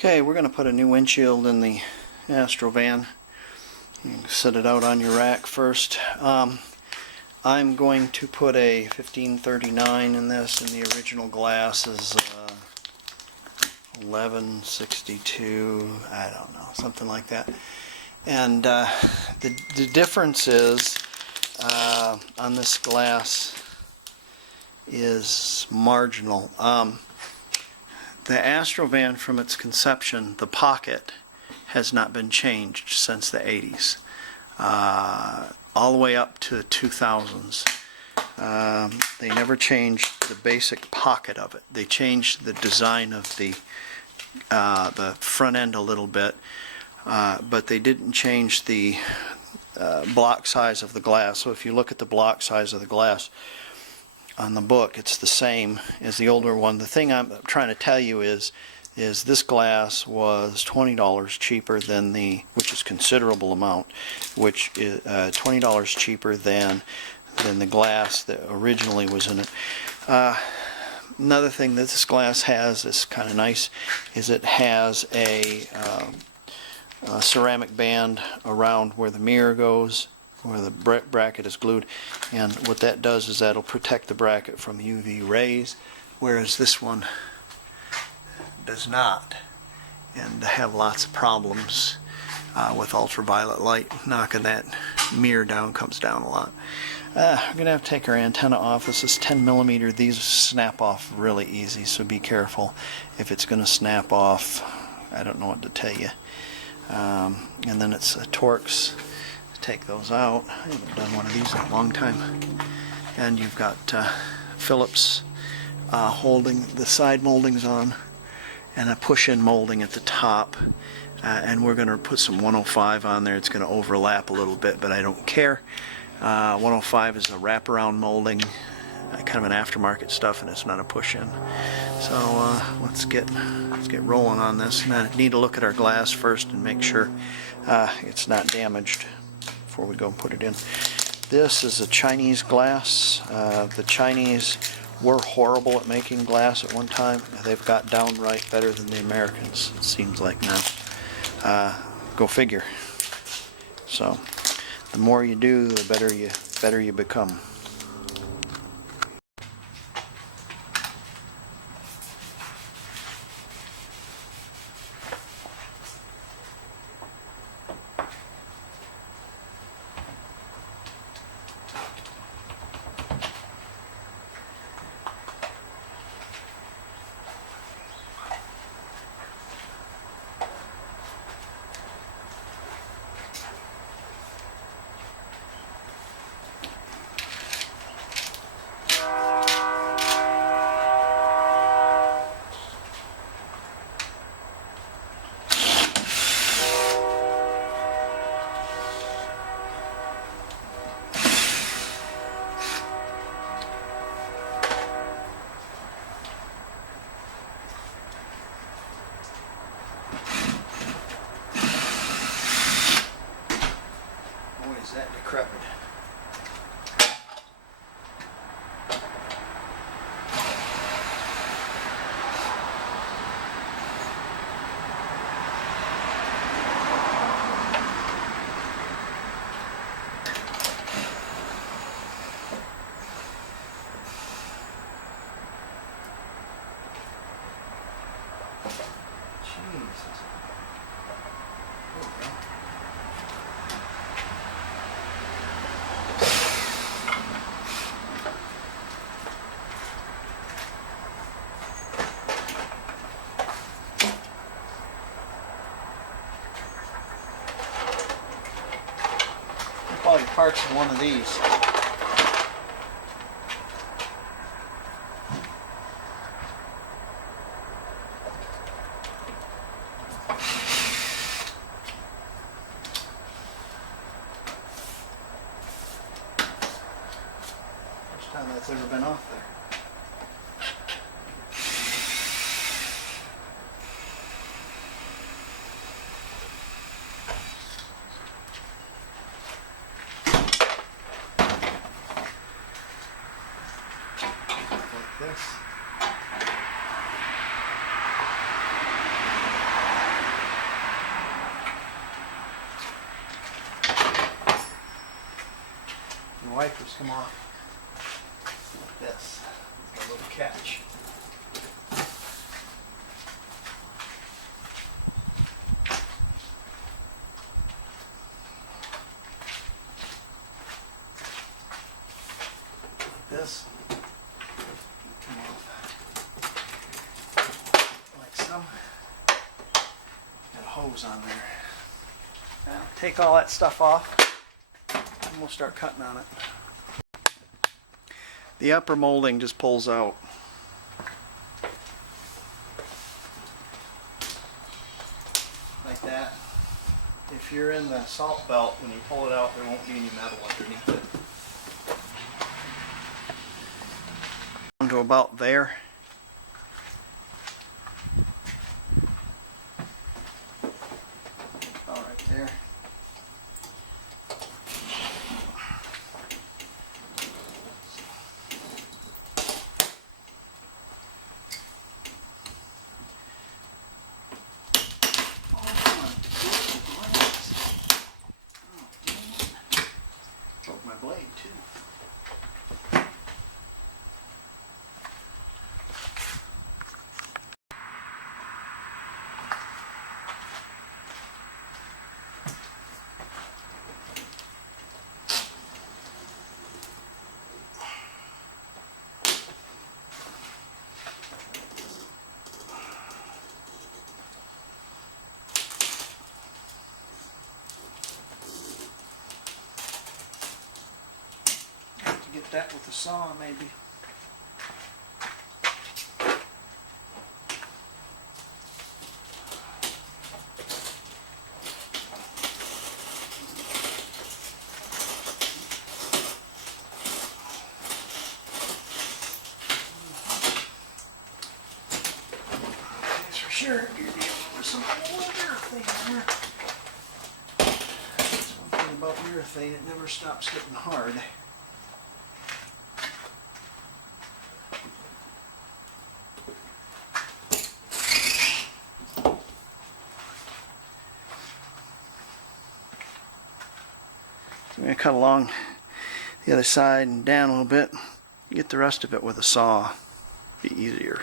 Okay, we're going to put a new windshield in the Astro van. You can set it out on your rack first. I'm going to put a 1539 in this, and the original glass is 1162, I don't know, something like that. And the difference is on this glass is marginal. The Astro van, from its conception, the pocket has not been changed since the 80s, all the way up to the 2000s. They never changed the basic pocket of it. They changed the design of the front end a little bit, but they didn't change the block size of the glass. So if you look at the block size of the glass on the book, it's the same as the older one. The thing I'm trying to tell you is this glass was $20 cheaper than which is considerable amount, which is $20 cheaper than the glass that originally was in it. Another thing that this glass has is kind of nice is it has a ceramic band around where the mirror goes, where the bracket is glued, and what that does is that'll protect the bracket from UV rays, whereas this one does not, and have lots of problems with ultraviolet light. Knocking that mirror down comes down a lot. We're going to have to take our antenna off. This is 10 millimeter. These snap off really easy, so be careful if it's going to snap off. I don't know what to tell you. And then it's Torx. Take those out. I haven't done one of these in a long time. And you've got Phillips holding the side moldings on, and a push-in molding at the top. And we're going to put some 105 on there. It's going to overlap a little bit, but I don't care. 105 is a wraparound molding, kind of an aftermarket stuff, and it's not a push-in. So let's get rolling on this. I need to look at our glass first and make sure it's not damaged before we go and put it in. This is a Chinese glass. The Chinese were horrible at making glass at one time. They've got downright better than the Americans, it seems like now. Go figure. So the more you do, the better you become. Is that decrepit? Jesus. There we go. All your parts in one of these. First time that's ever been off there. This. wipers come off like this. A little catch. This come off like so. Got a hose on there. Now take all that stuff off and we'll start cutting on it. The upper molding just pulls out. Like that. If you're in the salt belt, when you pull it out, there won't be any metal underneath it. Down to about there. About right there. Broke my blade too. Get that with the saw, maybe. That's for sure. You're dealing with some old urethane there. That's one thing about urethane, it never stops getting hard. I'm going to cut along the other side and down a little bit. Get the rest of it with a saw. Be easier.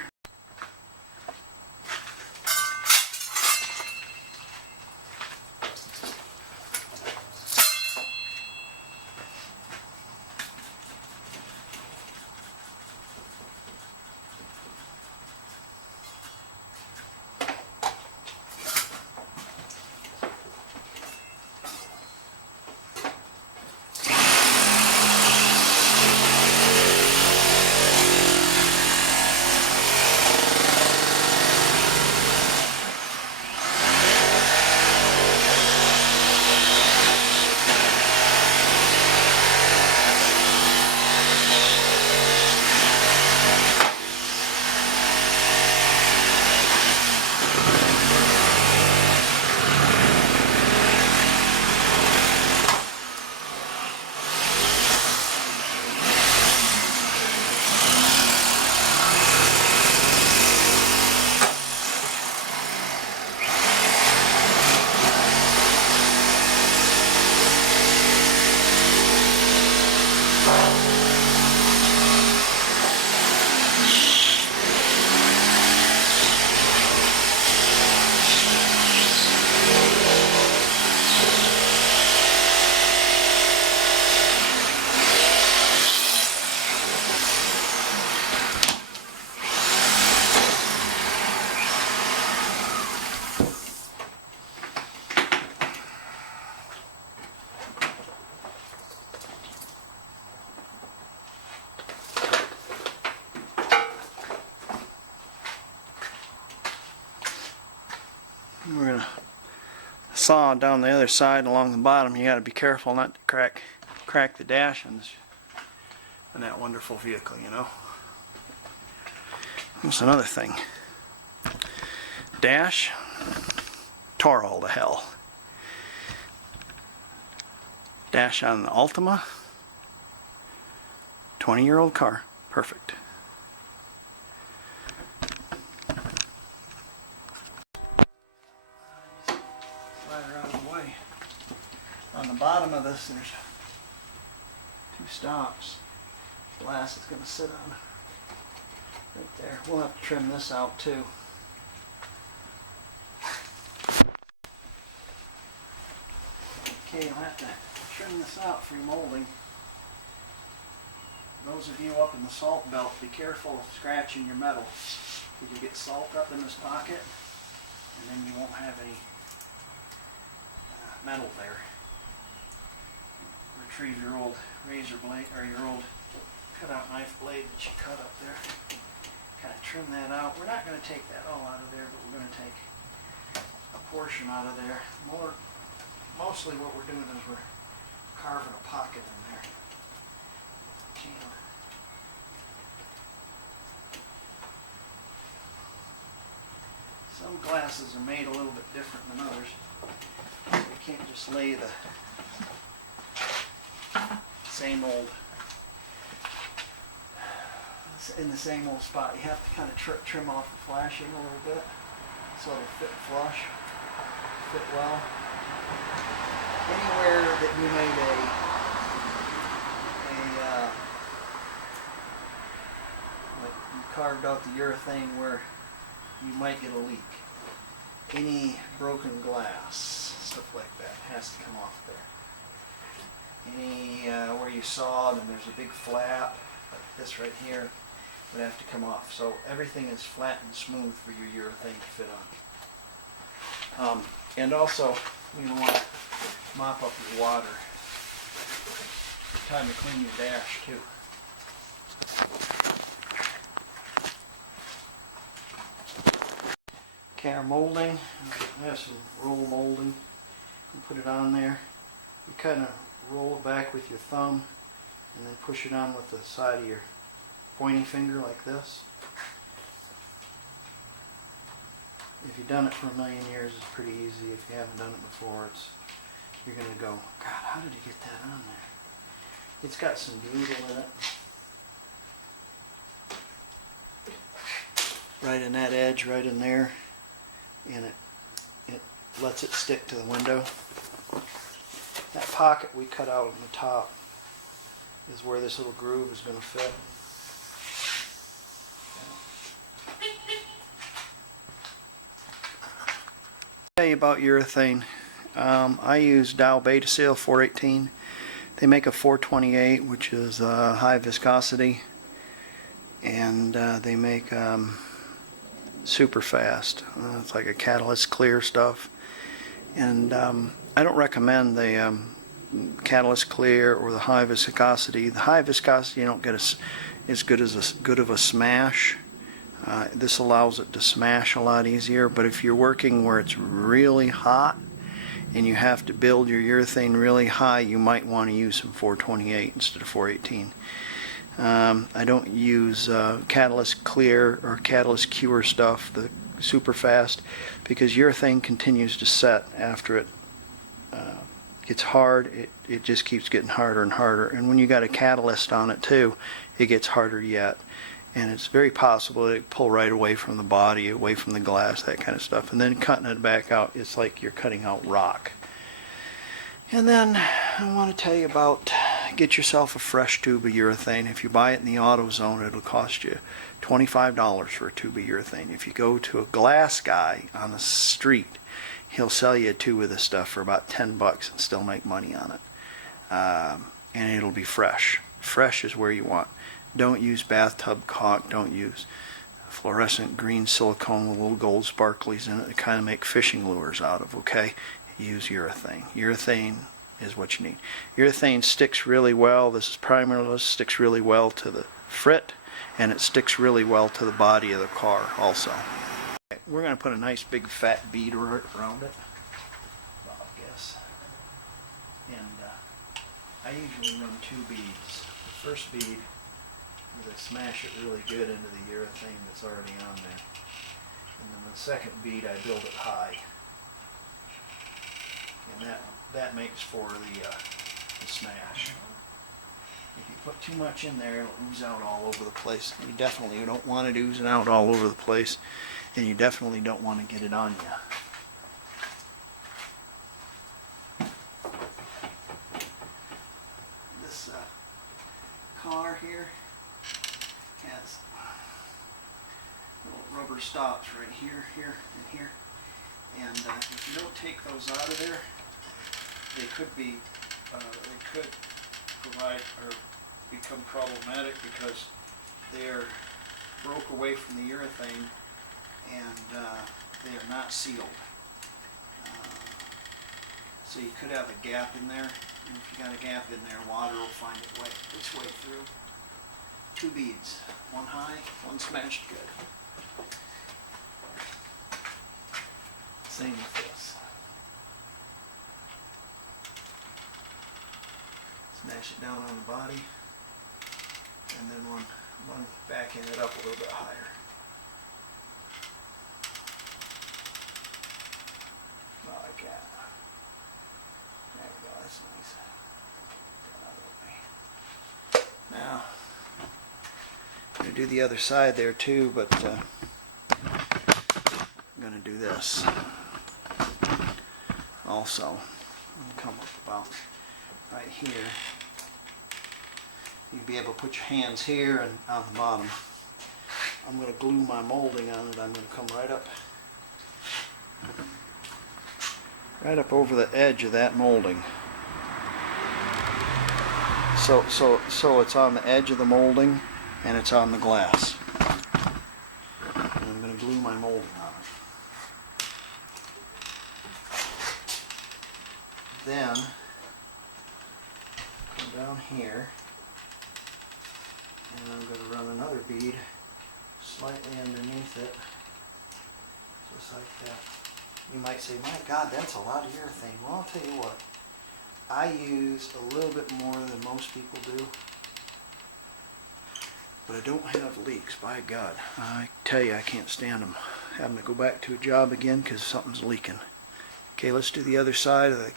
We're going to saw down the other side along the bottom. You got to be careful not to crack the dash on that wonderful vehicle, you know. That's another thing. Dash tore all to hell. Dash on the Altima, 20-year-old car, perfect. Right around the way. On the bottom of this, there's two 2 stops. Glass is going to sit on right there. We'll have to trim this out too. Okay, I'll have to trim this out for molding. Those of you up in the salt belt, be careful of scratching your metal. If you get salt up in this pocket, and then you won't have any metal there. Retrieve your old razor blade, or your old cutout knife blade that you cut up there. Kind of trim that out. We're not going to take that all out of there, but we're going to take a portion out of there. Mostly what we're doing is we're carving a pocket in there. Some glasses are made a little bit different than others. So you can't just lay the same old in the same old spot. You have to kind of trim off the flashing a little bit so it'll fit flush, fit well. Anywhere that you made like you carved out the urethane where you might get a leak. Any broken glass, stuff like that, has to come off there. Any where you sawed and there's a big flap, like this right here, would have to come off. So everything is flat and smooth for your urethane to fit on. And also, you want to mop up your water. Time to clean your dash too. Okay, our molding, I have some roll molding. You put it on there. You kind of roll it back with your thumb and then push it on with the side of your pointy finger like this. If you've done it for a million years, it's pretty easy. If you haven't done it before, you're going to go, God, how did he get that on there? It's got some doodle in it. Right in that edge, right in there. And it lets it stick to the window. That pocket we cut out on the top is where this little groove is going to fit. Tell you about urethane. I use Dow Beta Seal 418. They make a 428, which is high viscosity, and they make super fast. It's like a catalyst clear stuff, and I don't recommend the catalyst clear or the high viscosity. The high viscosity you don't get as good of a smash. This allows it to smash a lot easier, but if you're working where it's really hot and you have to build your urethane really high, you might want to use some 428 instead of 418. I don't use catalyst clear or catalyst cure stuff, the super fast, because urethane continues to set after it gets hard. It just keeps getting harder and harder, and when you got a catalyst on it too, it gets harder yet. And it's very possible to pull right away from the body, away from the glass, that kind of stuff. And then cutting it back out, it's like you're cutting out rock. And then I want to tell you about, get yourself a fresh tube of urethane. If you buy it in the AutoZone, it'll cost you $25 for a tube of urethane. If you go to a glass guy on the street, he'll sell you a tube of this stuff for about $10 and still make money on it. And it'll be fresh. Fresh is where you want. Don't use bathtub caulk. Don't use fluorescent green silicone with little gold sparklies in it to kind of make fishing lures out of, okay? Use urethane. Urethane is what you need. Urethane sticks really well. This is primerless, sticks really well to the frit, and it sticks really well to the body of the car also. Okay, we're going to put a nice big fat bead around it, well, I guess. And I usually run 2 beads. The first bead, I smash it really good into the urethane that's already on there. And then the second bead, I build it high. And that makes for the smash. If you put too much in there, it'll ooze out all over the place. You definitely don't want it oozing out all over the place, and you definitely don't want to get it on you. rubber stops right here, here, and here. And if you don't take those out of there, they could provide or become problematic because they're broke away from the urethane and they are not sealed. So you could have a gap in there, and if you got a gap in there, water will find its way through. 2 beads, one high, one smashed good. Same with this. Smash it down on the body, and then one backing it up a little bit higher. Like that. There we go, that's nice. Now, I'm going to do the other side there too, but I'm going to do this also. I'm going to come up about right here. You'll be able to put your hands here and on the bottom. I'm going to glue my molding on it. I'm going to come right up over the edge of that molding. So it's on the edge of the molding and it's on the glass. And I'm going to glue my molding on it. Then come down here and I'm going to run another bead slightly underneath it, just like that. You might say, my God, that's a lot of urethane. Well, I'll tell you what, I use a little bit more than most people do, but I don't have leaks, by God. I tell you, I can't stand them. Having to go back to a job again because something's leaking. Okay, let's do the other side of the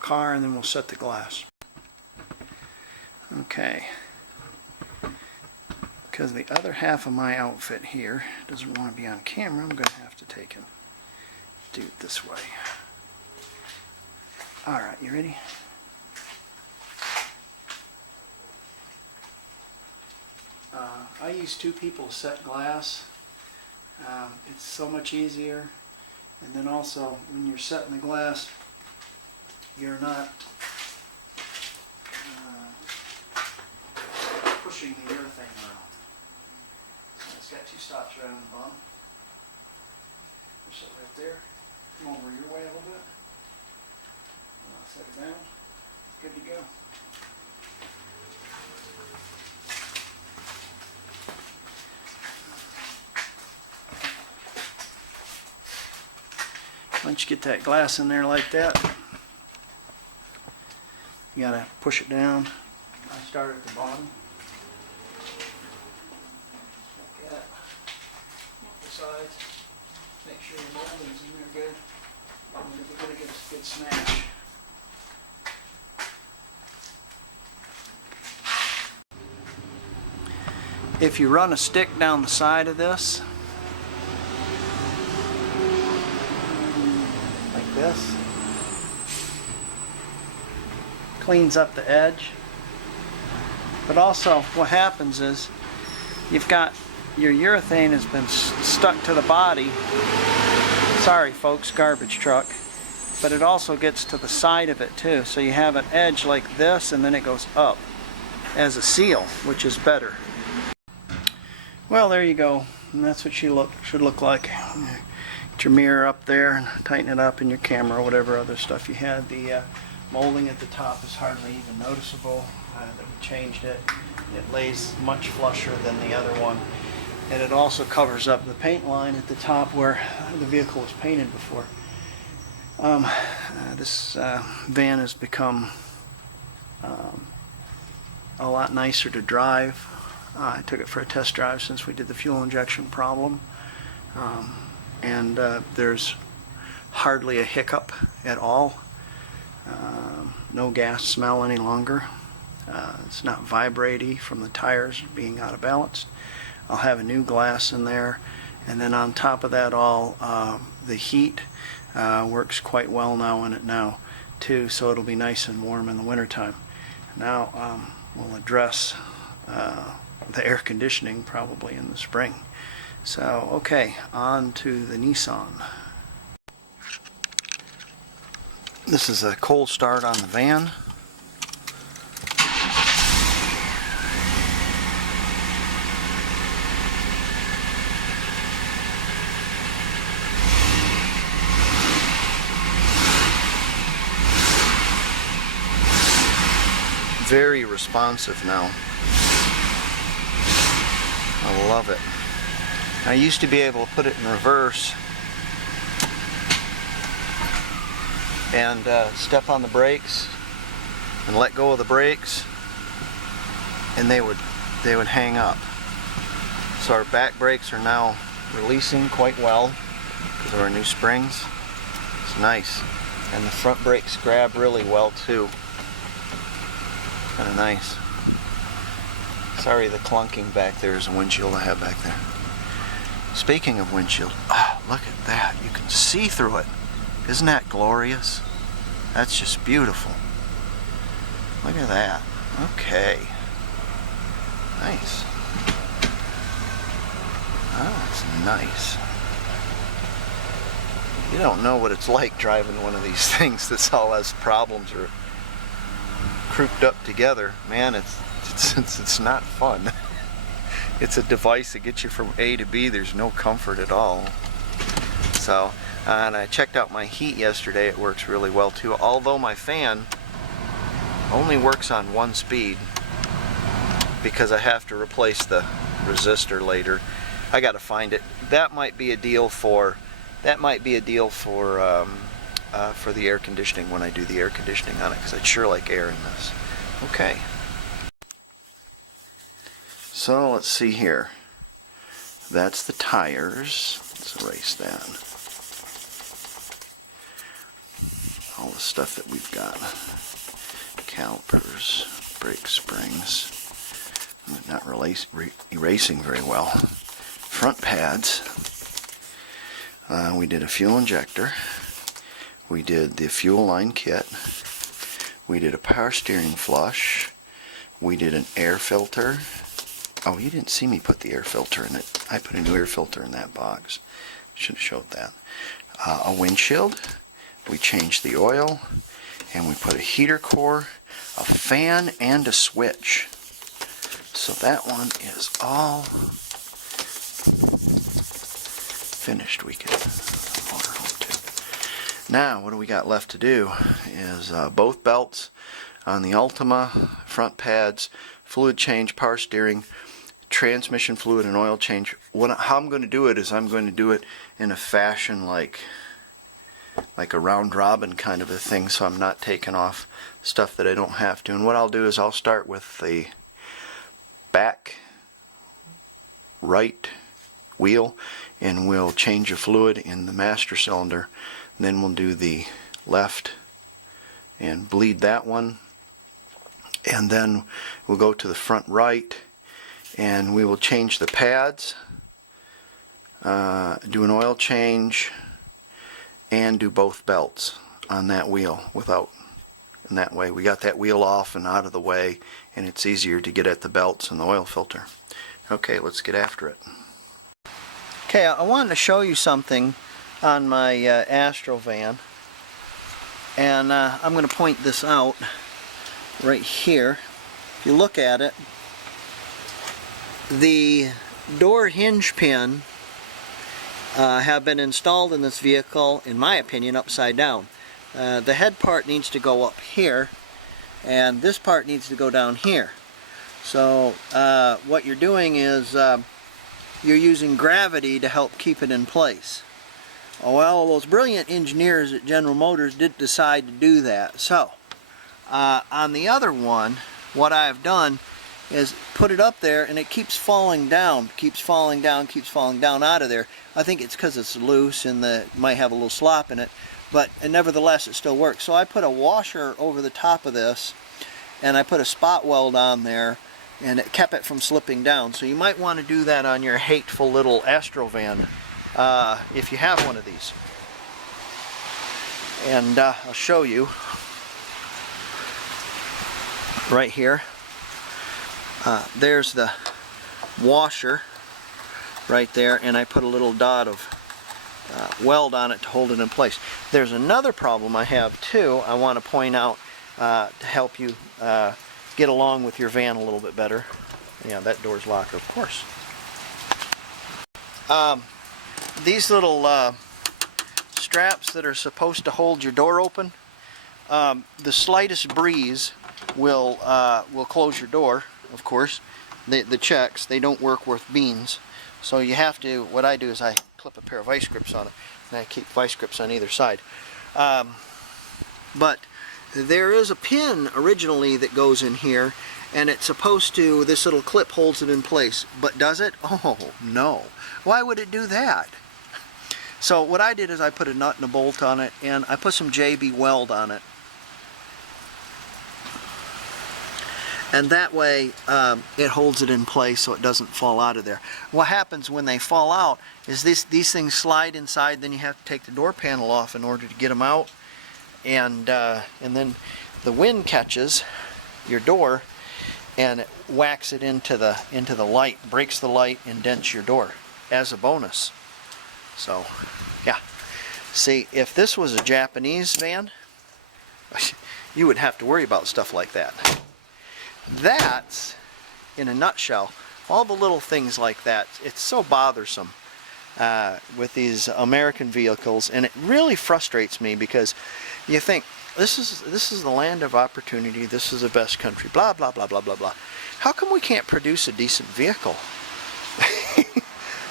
car and then we'll set the glass. Okay. Because the other half of my outfit here doesn't want to be on camera, I'm going to have to take and do it this way. Alright, you ready? I use 2 people to set glass. It's so much easier. And then also, when you're setting the glass, you're not pushing the urethane around. So it's got 2 stops right on the bottom. Push it right there. Come over your way a little bit. Set it down. Good to go. Once you get that glass in there like that, you gotta push it down. I start at the bottom. Like that. Up the sides. Make sure your molding's in there good. I'm gonna get a good smash. If you run a stick down the side of this, like this, cleans up the edge. But also what happens is you've got your urethane has been stuck to the body. Sorry folks, garbage truck. But it also gets to the side of it too. So you have an edge like this and then it goes up as a seal, which is better. Well, there you go. And that's what she should look like. Get your mirror up there and tighten it up, in your camera or whatever other stuff you had. The molding at the top is hardly even noticeable. That we changed it. It lays much flusher than the other one. And it also covers up the paint line at the top where the vehicle was painted before. This van has become a lot nicer to drive. I took it for a test drive since we did the fuel injection problem. And there's hardly a hiccup at all. No gas smell any longer. It's not vibrating from the tires being out of balance. I'll have a new glass in there, and then on top of that all, the heat works quite well now in it now too, so it'll be nice and warm in the wintertime. Now we'll address the air conditioning probably in the spring. So, okay, on to the Nissan. This is a cold start on the van. Very responsive now. I love it. I used to be able to put it in reverse and step on the brakes and let go of the brakes, and they would hang up. So our back brakes are now releasing quite well because of our new springs. It's nice. And the front brakes grab really well too. Kind of nice. Sorry, the clunking back there is a windshield I have back there. Speaking of windshield, look at that. You can see through it. Isn't that glorious? That's just beautiful. Look at that. Okay. Nice. Oh, that's nice. You don't know what it's like driving one of these things that's all has problems or crouped up together. Man, it's not fun. It's a device that gets you from A to B. There's no comfort at all. So, and I checked out my heat yesterday. It works really well too. Although my fan only works on one speed because I have to replace the resistor later. I got to find it. That might be a deal for the air conditioning when I do the air conditioning on it, because I'd sure like air in this. Okay. So let's see here. That's the tires. Let's erase that. All the stuff that we've got. Calipers, brake springs. Not erasing very well. Front pads. We did a fuel injector. We did the fuel line kit. We did a power steering flush. We did an air filter. Oh, you didn't see me put the air filter in it. I put a new air filter in that box. Should have showed that. A windshield. We changed the oil. And we put a heater core, a fan, and a switch. So that one is all finished. We can motor home too. Now, what do we got left to do is both belts on the Ultima, front pads, fluid change, power steering, transmission fluid, and oil change. How I'm going to do it is I'm going to do it in a fashion like a round robin kind of a thing, so I'm not taking off stuff that I don't have to. And what I'll do is I'll start with the back right wheel, and we'll change the fluid in the master cylinder. And then we'll do the left and bleed that one, and then we'll go to the front right and we will change the pads, do an oil change, and do both belts on that wheel and that way we got that wheel off and out of the way, and it's easier to get at the belts and the oil filter. Okay, let's get after it. Okay, I wanted to show you something on my Astro van, and I'm going to point this out right here. If you look at it, the door hinge pin have been installed in this vehicle, in my opinion, upside down. The head part needs to go up here, and this part needs to go down here. So what you're doing is you're using gravity to help keep it in place. Well, those brilliant engineers at General Motors did decide to do that. So on the other one, what I've done is put it up there, and it keeps falling down, keeps falling down out of there. I think it's because it's loose and it might have a little slop in it, but nevertheless it still works. So I put a washer over the top of this, and I put a spot weld on there, and it kept it from slipping down. So you might want to do that on your hateful little Astro van if you have one of these. And I'll show you right here. There's the washer right there, and I put a little dot of weld on it to hold it in place. There's another problem I have too I want to point out to help you get along with your van a little bit better. Yeah, that door's locked, of course. These little straps that are supposed to hold your door open, the slightest breeze will close your door, of course. The checks, they don't work worth beans. So you have to, what I do is I clip a pair of vice grips on it, and I keep vice grips on either side. But there is a pin originally that goes in here, and it's supposed to, this little clip holds it in place. But does it? Oh, no. Why would it do that? So what I did is I put a nut and a bolt on it, and I put some JB weld on it. And that way it holds it in place so it doesn't fall out of there. What happens when they fall out is these things slide inside, then you have to take the door panel off in order to get them out. And then the wind catches your door and it whacks it into the light, breaks the light, and dents your door as a bonus. So, yeah. See, if this was a Japanese van, you would have to worry about stuff like that. That's, in a nutshell, all the little things like that. It's so bothersome with these American vehicles, and it really frustrates me because you think, this is the land of opportunity, this is the best country, blah, blah, blah, blah, blah, blah. How come we can't produce a decent vehicle?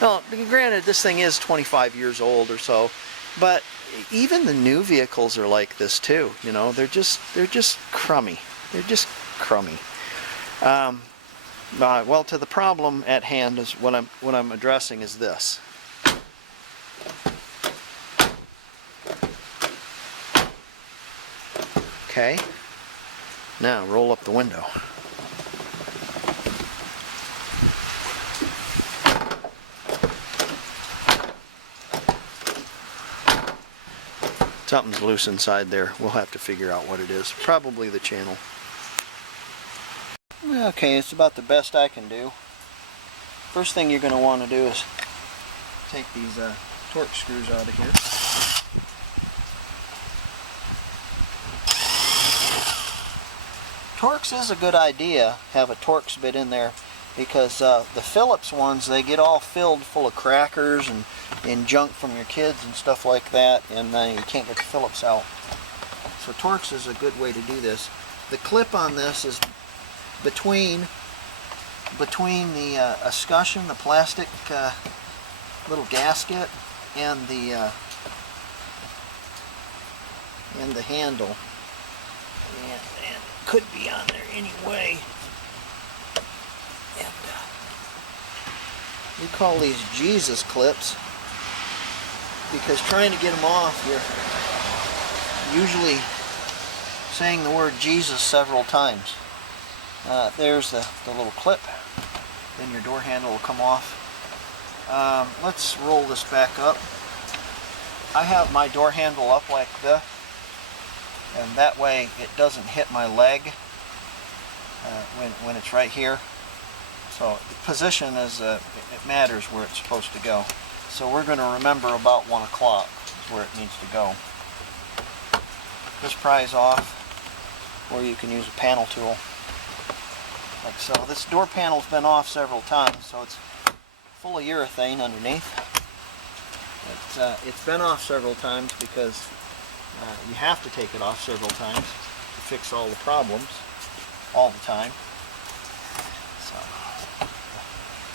Well, granted, this thing is 25 years old or so, but even the new vehicles are like this too. You know, they're just crummy. They're just crummy. Well, to the problem at hand is what I'm addressing is this. Okay. Now roll up the window. Something's loose inside there. We'll have to figure out what it is. Probably the channel. Okay, it's about the best I can do. First thing you're going to want to do is take these Torx screws out of here. Torx is a good idea, have a Torx bit in there, because the Phillips ones, they get all filled full of crackers and junk from your kids and stuff like that, and you can't get the Phillips out. So Torx is a good way to do this. The clip on this is between the escutcheon, the plastic little gasket, and the handle, and it could be on there anyway. And we call these Jesus clips because trying to get them off, you're usually saying the word Jesus several times. There's the little clip. Then your door handle will come off. Let's roll this back up. I have my door handle up like this, and that way it doesn't hit my leg when it's right here. So the position is it matters where it's supposed to go. So we're going to remember about 1 o'clock is where it needs to go. Just prise off, or you can use a panel tool. Like so. This door panel's been off several times, so it's full of urethane underneath. It's been off several times because you have to take it off several times to fix all the problems all the time. So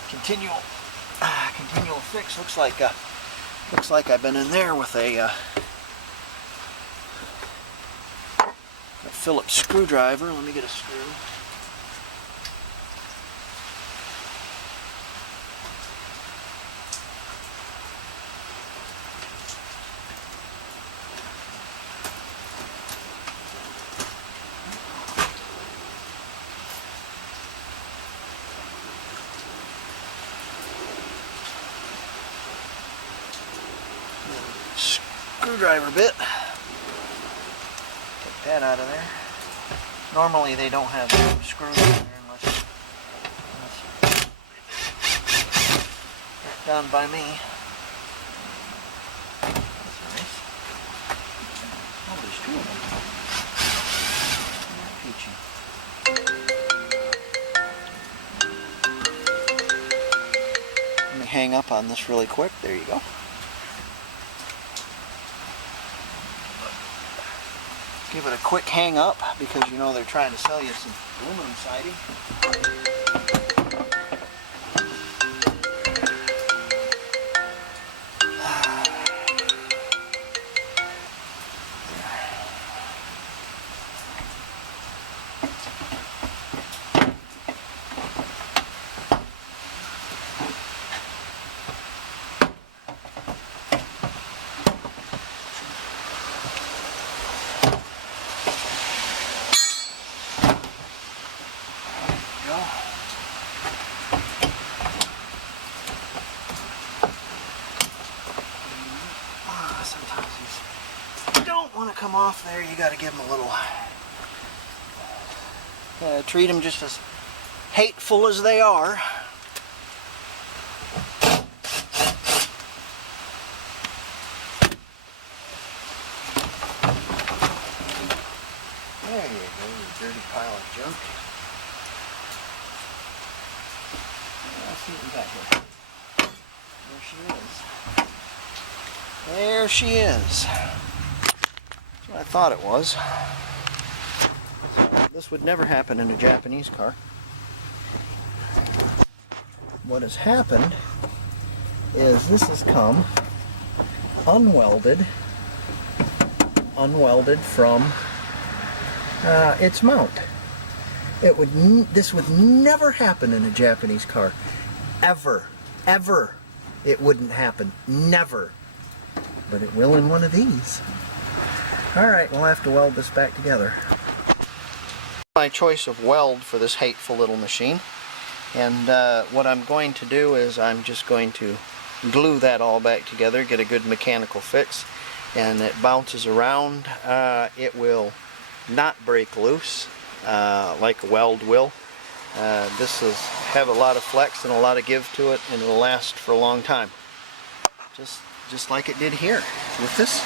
continual fix. Looks like I've been in there with a Phillips screwdriver. Let me get a screw. Screwdriver bit. Take that out of there. Normally they don't have screws in there unless down by me. That's nice. Oh, there's two of them. Peachy. Let me hang up on this really quick. There you go. Give it a quick hang up because you know they're trying to sell you some aluminum siding. Sometimes these don't want to come off there. You got to give them a little. Treat them just as hateful as they are. There you go, you dirty pile of junk. I'll see you back here. There she is. There she is. That's what I thought it was. So this would never happen in a Japanese car. What has happened is this has come unwelded from its mount. This would never happen in a Japanese car. Ever. It wouldn't happen. Never. But it will in one of these. Alright, we'll have to weld this back together. My choice of weld for this hateful little machine. And what I'm going to do is I'm just going to glue that all back together, get a good mechanical fix, and it bounces around. It will not break loose like a weld will. This will have a lot of flex and a lot of give to it, and it'll last for a long time. Just like it did here with this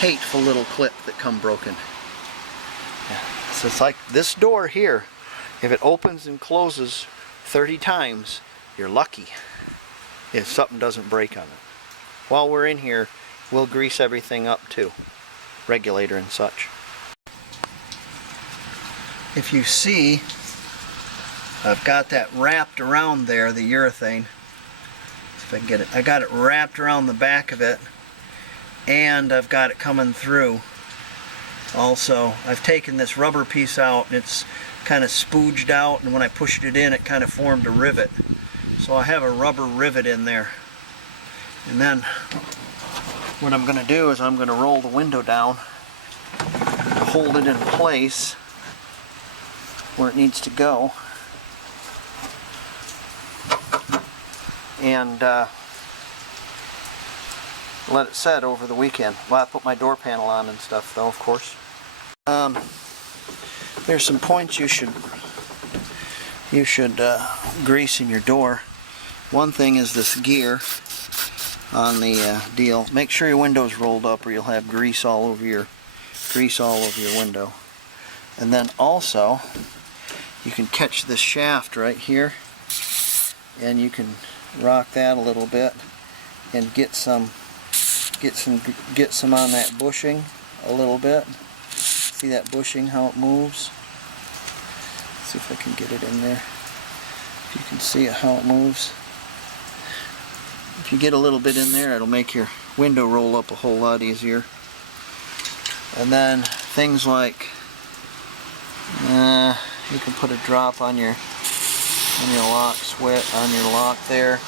hateful little clip that come broken. Yeah. So it's like this door here, if it opens and closes 30 times, you're lucky if something doesn't break on it. While we're in here, we'll grease everything up too, regulator and such. If you see, I've got that wrapped around there, the urethane. If I can get it, I got it wrapped around the back of it, and I've got it coming through. Also, I've taken this rubber piece out, and it's kind of spooged out, and when I pushed it in, it kind of formed a rivet. So I have a rubber rivet in there. And then what I'm going to do is I'm going to roll the window down, hold it in place where it needs to go, and let it set over the weekend. Well, I put my door panel on and stuff though, of course. There's some points you should grease in your door. One thing is this gear on the deal. Make sure your window's rolled up or you'll have grease all over your window. And then also you can catch this shaft right here, and you can rock that a little bit and get some on that bushing a little bit. See that bushing, how it moves? Let's see if I can get it in there. If you can see it, how it moves. If you get a little bit in there, it'll make your window roll up a whole lot easier. And then things like you can put a drop on your lock switch, on your lock there.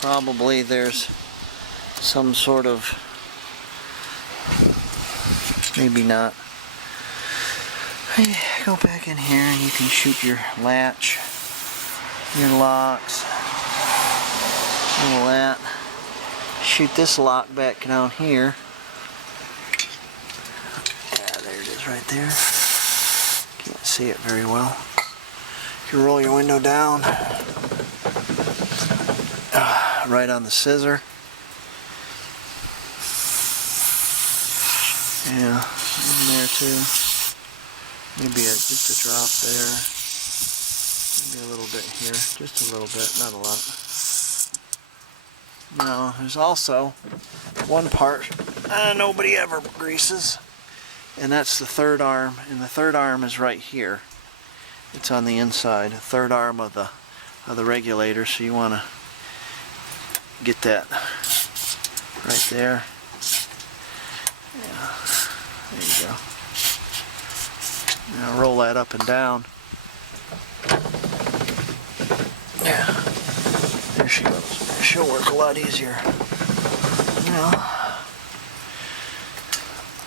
Probably there's some sort of, maybe not. Go back in here and you can shoot your latch, your locks, all that. Shoot this lock back down here. Yeah, there it is right there. Can't see it very well. You roll your window down. right on the scissor. Yeah, in there too. Maybe just a drop there. Maybe a little bit here. Just a little bit, not a lot. Now, there's also one part nobody ever greases, and that's the third arm. And the third arm is right here. It's on the inside, the third arm of the regulator. So you want to get that right there. Yeah, there you go. Now roll that up and down. Yeah, there she goes. She'll work a lot easier.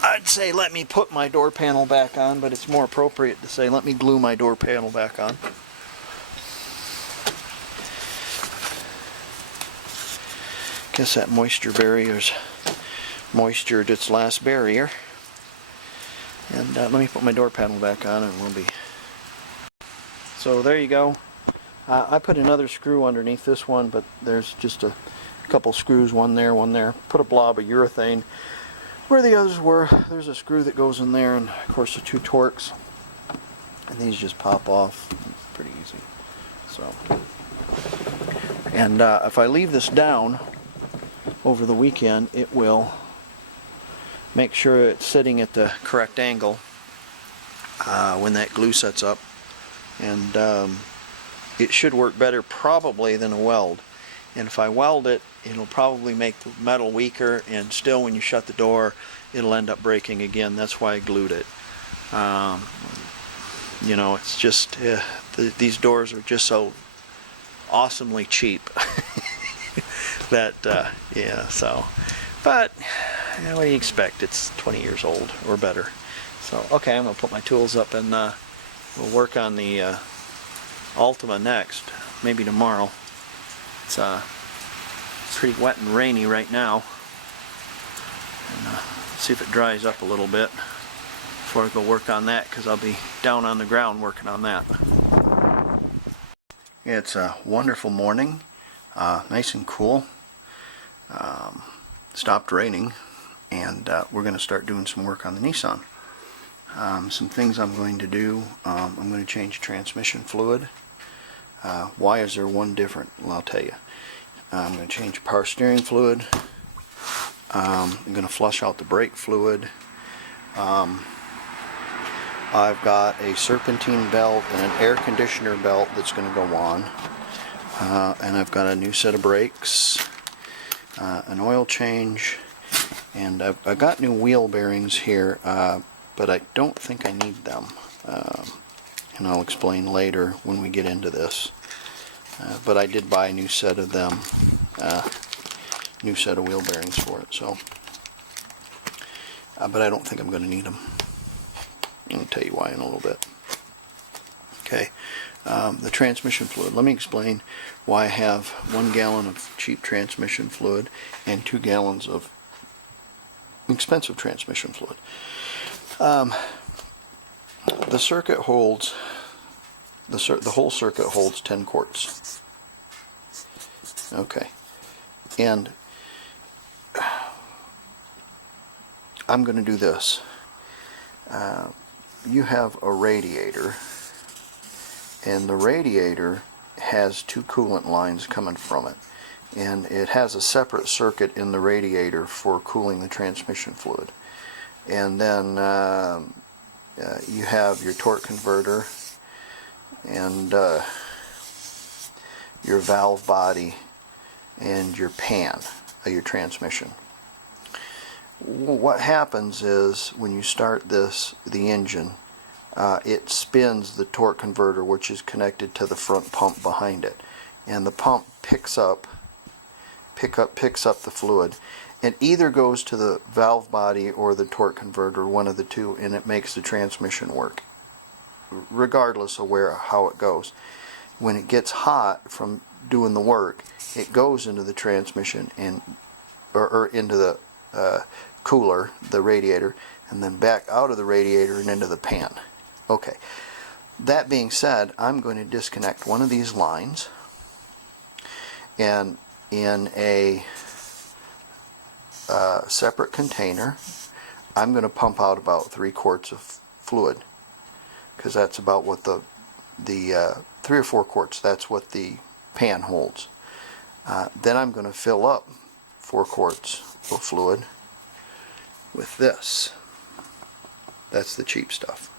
I'd say let me put my door panel back on, but it's more appropriate to say let me glue my door panel back on. Guess that moisture barrier's moistured its last barrier. And let me put my door panel back on and we'll be... So there you go. I put another screw underneath this one, but there's just a couple screws, one there, one there. Put a blob of urethane where the others were. There's a screw that goes in there, and of course the two Torx. And these just pop off. Pretty easy. So, and if I leave this down over the weekend, it will make sure it's sitting at the correct angle when that glue sets up, and it should work better probably than a weld. And if I weld it, it'll probably make the metal weaker, and still when you shut the door it'll end up breaking again. That's why I glued it. You know, it's just these doors are just so awesomely cheap that yeah, so, but yeah, what do you expect? It's 20 years old or better. So okay, I'm gonna put my tools up and we'll work on the Ultima next, maybe tomorrow. It's pretty wet and rainy right now, and see if it dries up a little bit before I go work on that, because I'll be down on the ground working on that. It's a wonderful morning, nice and cool. Stopped raining, and we're going to start doing some work on the Nissan. Some things I'm going to do. I'm going to change transmission fluid. Why is there one different? Well, I'll tell you. I'm going to change power steering fluid. I'm going to flush out the brake fluid. I've got a serpentine belt and an air conditioner belt that's going to go on. And I've got a new set of brakes, an oil change, and I've got new wheel bearings here, but I don't think I need them. And I'll explain later when we get into this. But I did buy a new set of them, new set of wheel bearings for it. So, but I don't think I'm going to need them. I'll tell you why in a little bit. Okay, the transmission fluid. Let me explain why I have 1 gallon of cheap transmission fluid and 2 gallons of expensive transmission fluid. The circuit holds, the whole circuit holds 10 quarts. Okay, and I'm going to do this. You have a radiator, and the radiator has 2 coolant lines coming from it, and it has a separate circuit in the radiator for cooling the transmission fluid. And then you have your torque converter and your valve body and your pan of your transmission. What happens is when you start the engine, it spins the torque converter, which is connected to the front pump behind it, and the pump picks up the fluid, and either goes to the valve body or the torque converter, one of the two, and it makes the transmission work, regardless of how it goes. When it gets hot from doing the work, it goes into the transmission or into the cooler, the radiator, and then back out of the radiator and into the pan. Okay, that being said, I'm going to disconnect one of these lines, and in a separate container. I'm going to pump out about 3 quarts of fluid, because that's about what the 3 or 4 quarts, that's what the pan holds. Then I'm going to fill up 4 quarts of fluid with this. That's the cheap stuff.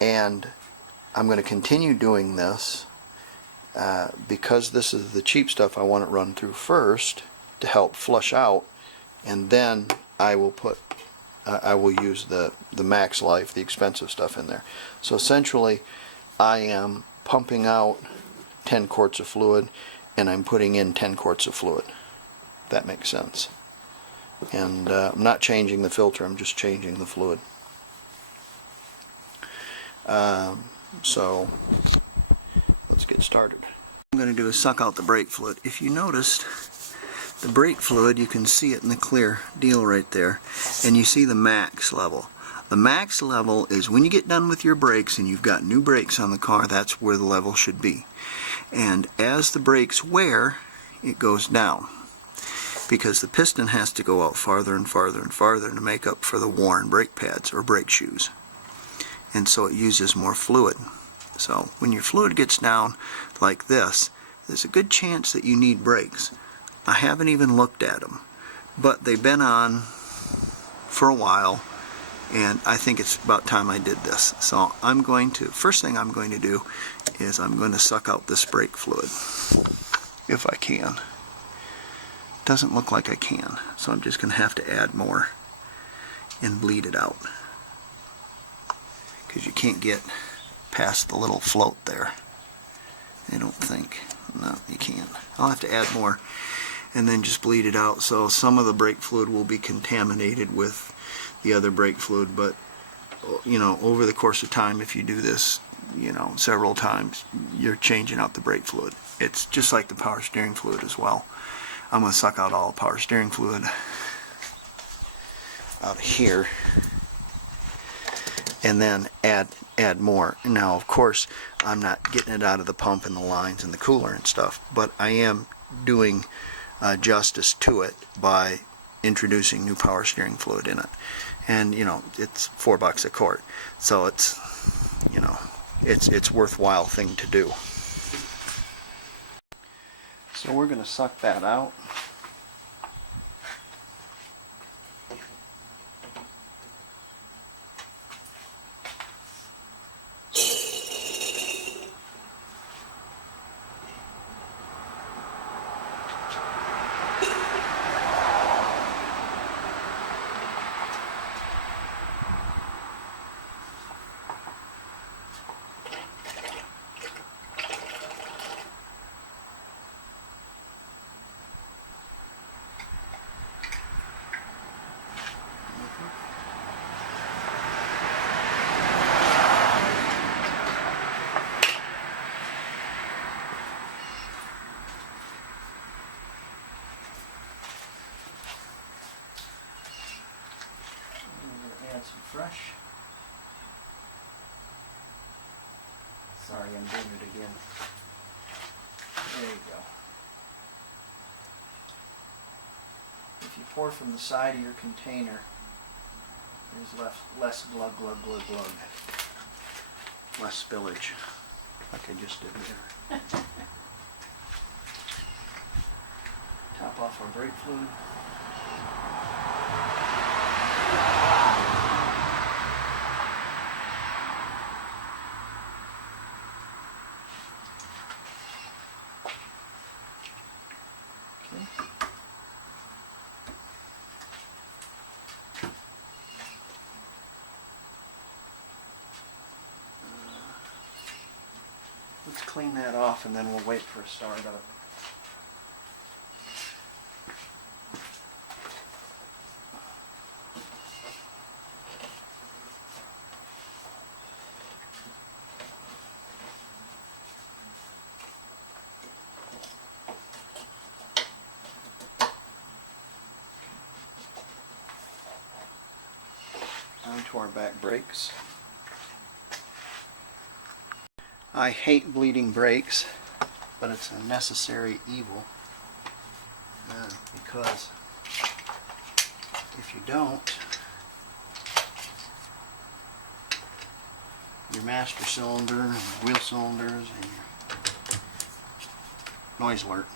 And I'm going to continue doing this because this is the cheap stuff. I want it run through first to help flush out, and then I will use the max life, the expensive stuff in there. So essentially I am pumping out 10 quarts of fluid and I'm putting in 10 quarts of fluid. That makes sense. And I'm not changing the filter, I'm just changing the fluid. So let's get started. What I'm going to do is suck out the brake fluid. If you noticed, the brake fluid, you can see it in the clear deal right there, and you see the max level. The max level is when you get done with your brakes and you've got new brakes on the car, that's where the level should be. And as the brakes wear, it goes down, because the piston has to go out farther and farther and farther to make up for the worn brake pads or brake shoes. And so it uses more fluid. So when your fluid gets down like this, there's a good chance that you need brakes. I haven't even looked at them, but they've been on for a while, and I think it's about time I did this. So first thing I'm going to do is I'm going to suck out this brake fluid, if I can. Doesn't look like I can, so I'm just going to have to add more and bleed it out, because you can't get past the little float there. I don't think. No, you can't. I'll have to add more and then just bleed it out. So some of the brake fluid will be contaminated with the other brake fluid, but you know, over the course of time, if you do this, you know, several times, you're changing out the brake fluid. It's just like the power steering fluid as well. I'm going to suck out all the power steering fluid out of here and then add more. Now, of course, I'm not getting it out of the pump and the lines and the cooler and stuff, but I am doing justice to it by introducing new power steering fluid in it. And you know, it's $4 a quart, so it's, you know, it's worthwhile thing to do. So we're going to suck that out. Add some fresh. Sorry, I'm doing it again. There you go. If you pour from the side of your container, there's less glug, glug, glug, glug. Less spillage, like I just did there. Top off our brake fluid. Let's clean that off and then we'll wait for a startup. Onto our back brakes. I hate bleeding brakes, but it's a necessary evil. because if you don't, your master cylinder and your wheel cylinders and your noise alert.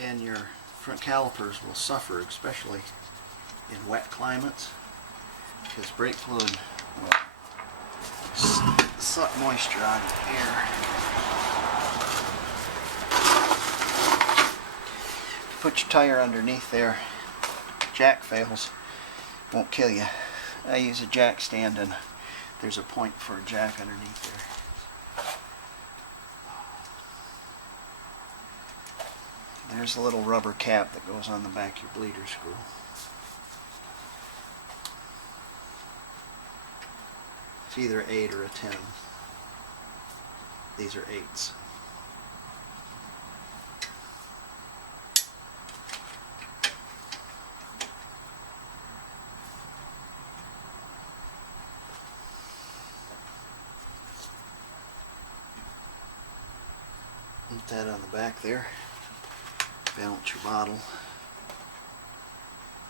And your front calipers will suffer, especially in wet climates, because brake fluid will suck moisture out of the air. Put your tire underneath there, jack fails, won't kill you. I use a jack stand and there's a point for a jack underneath there. There's a little rubber cap that goes on the back of your bleeder screw. It's either an 8 or a 10. These are 8s. Put that on the back there. Balance your bottle,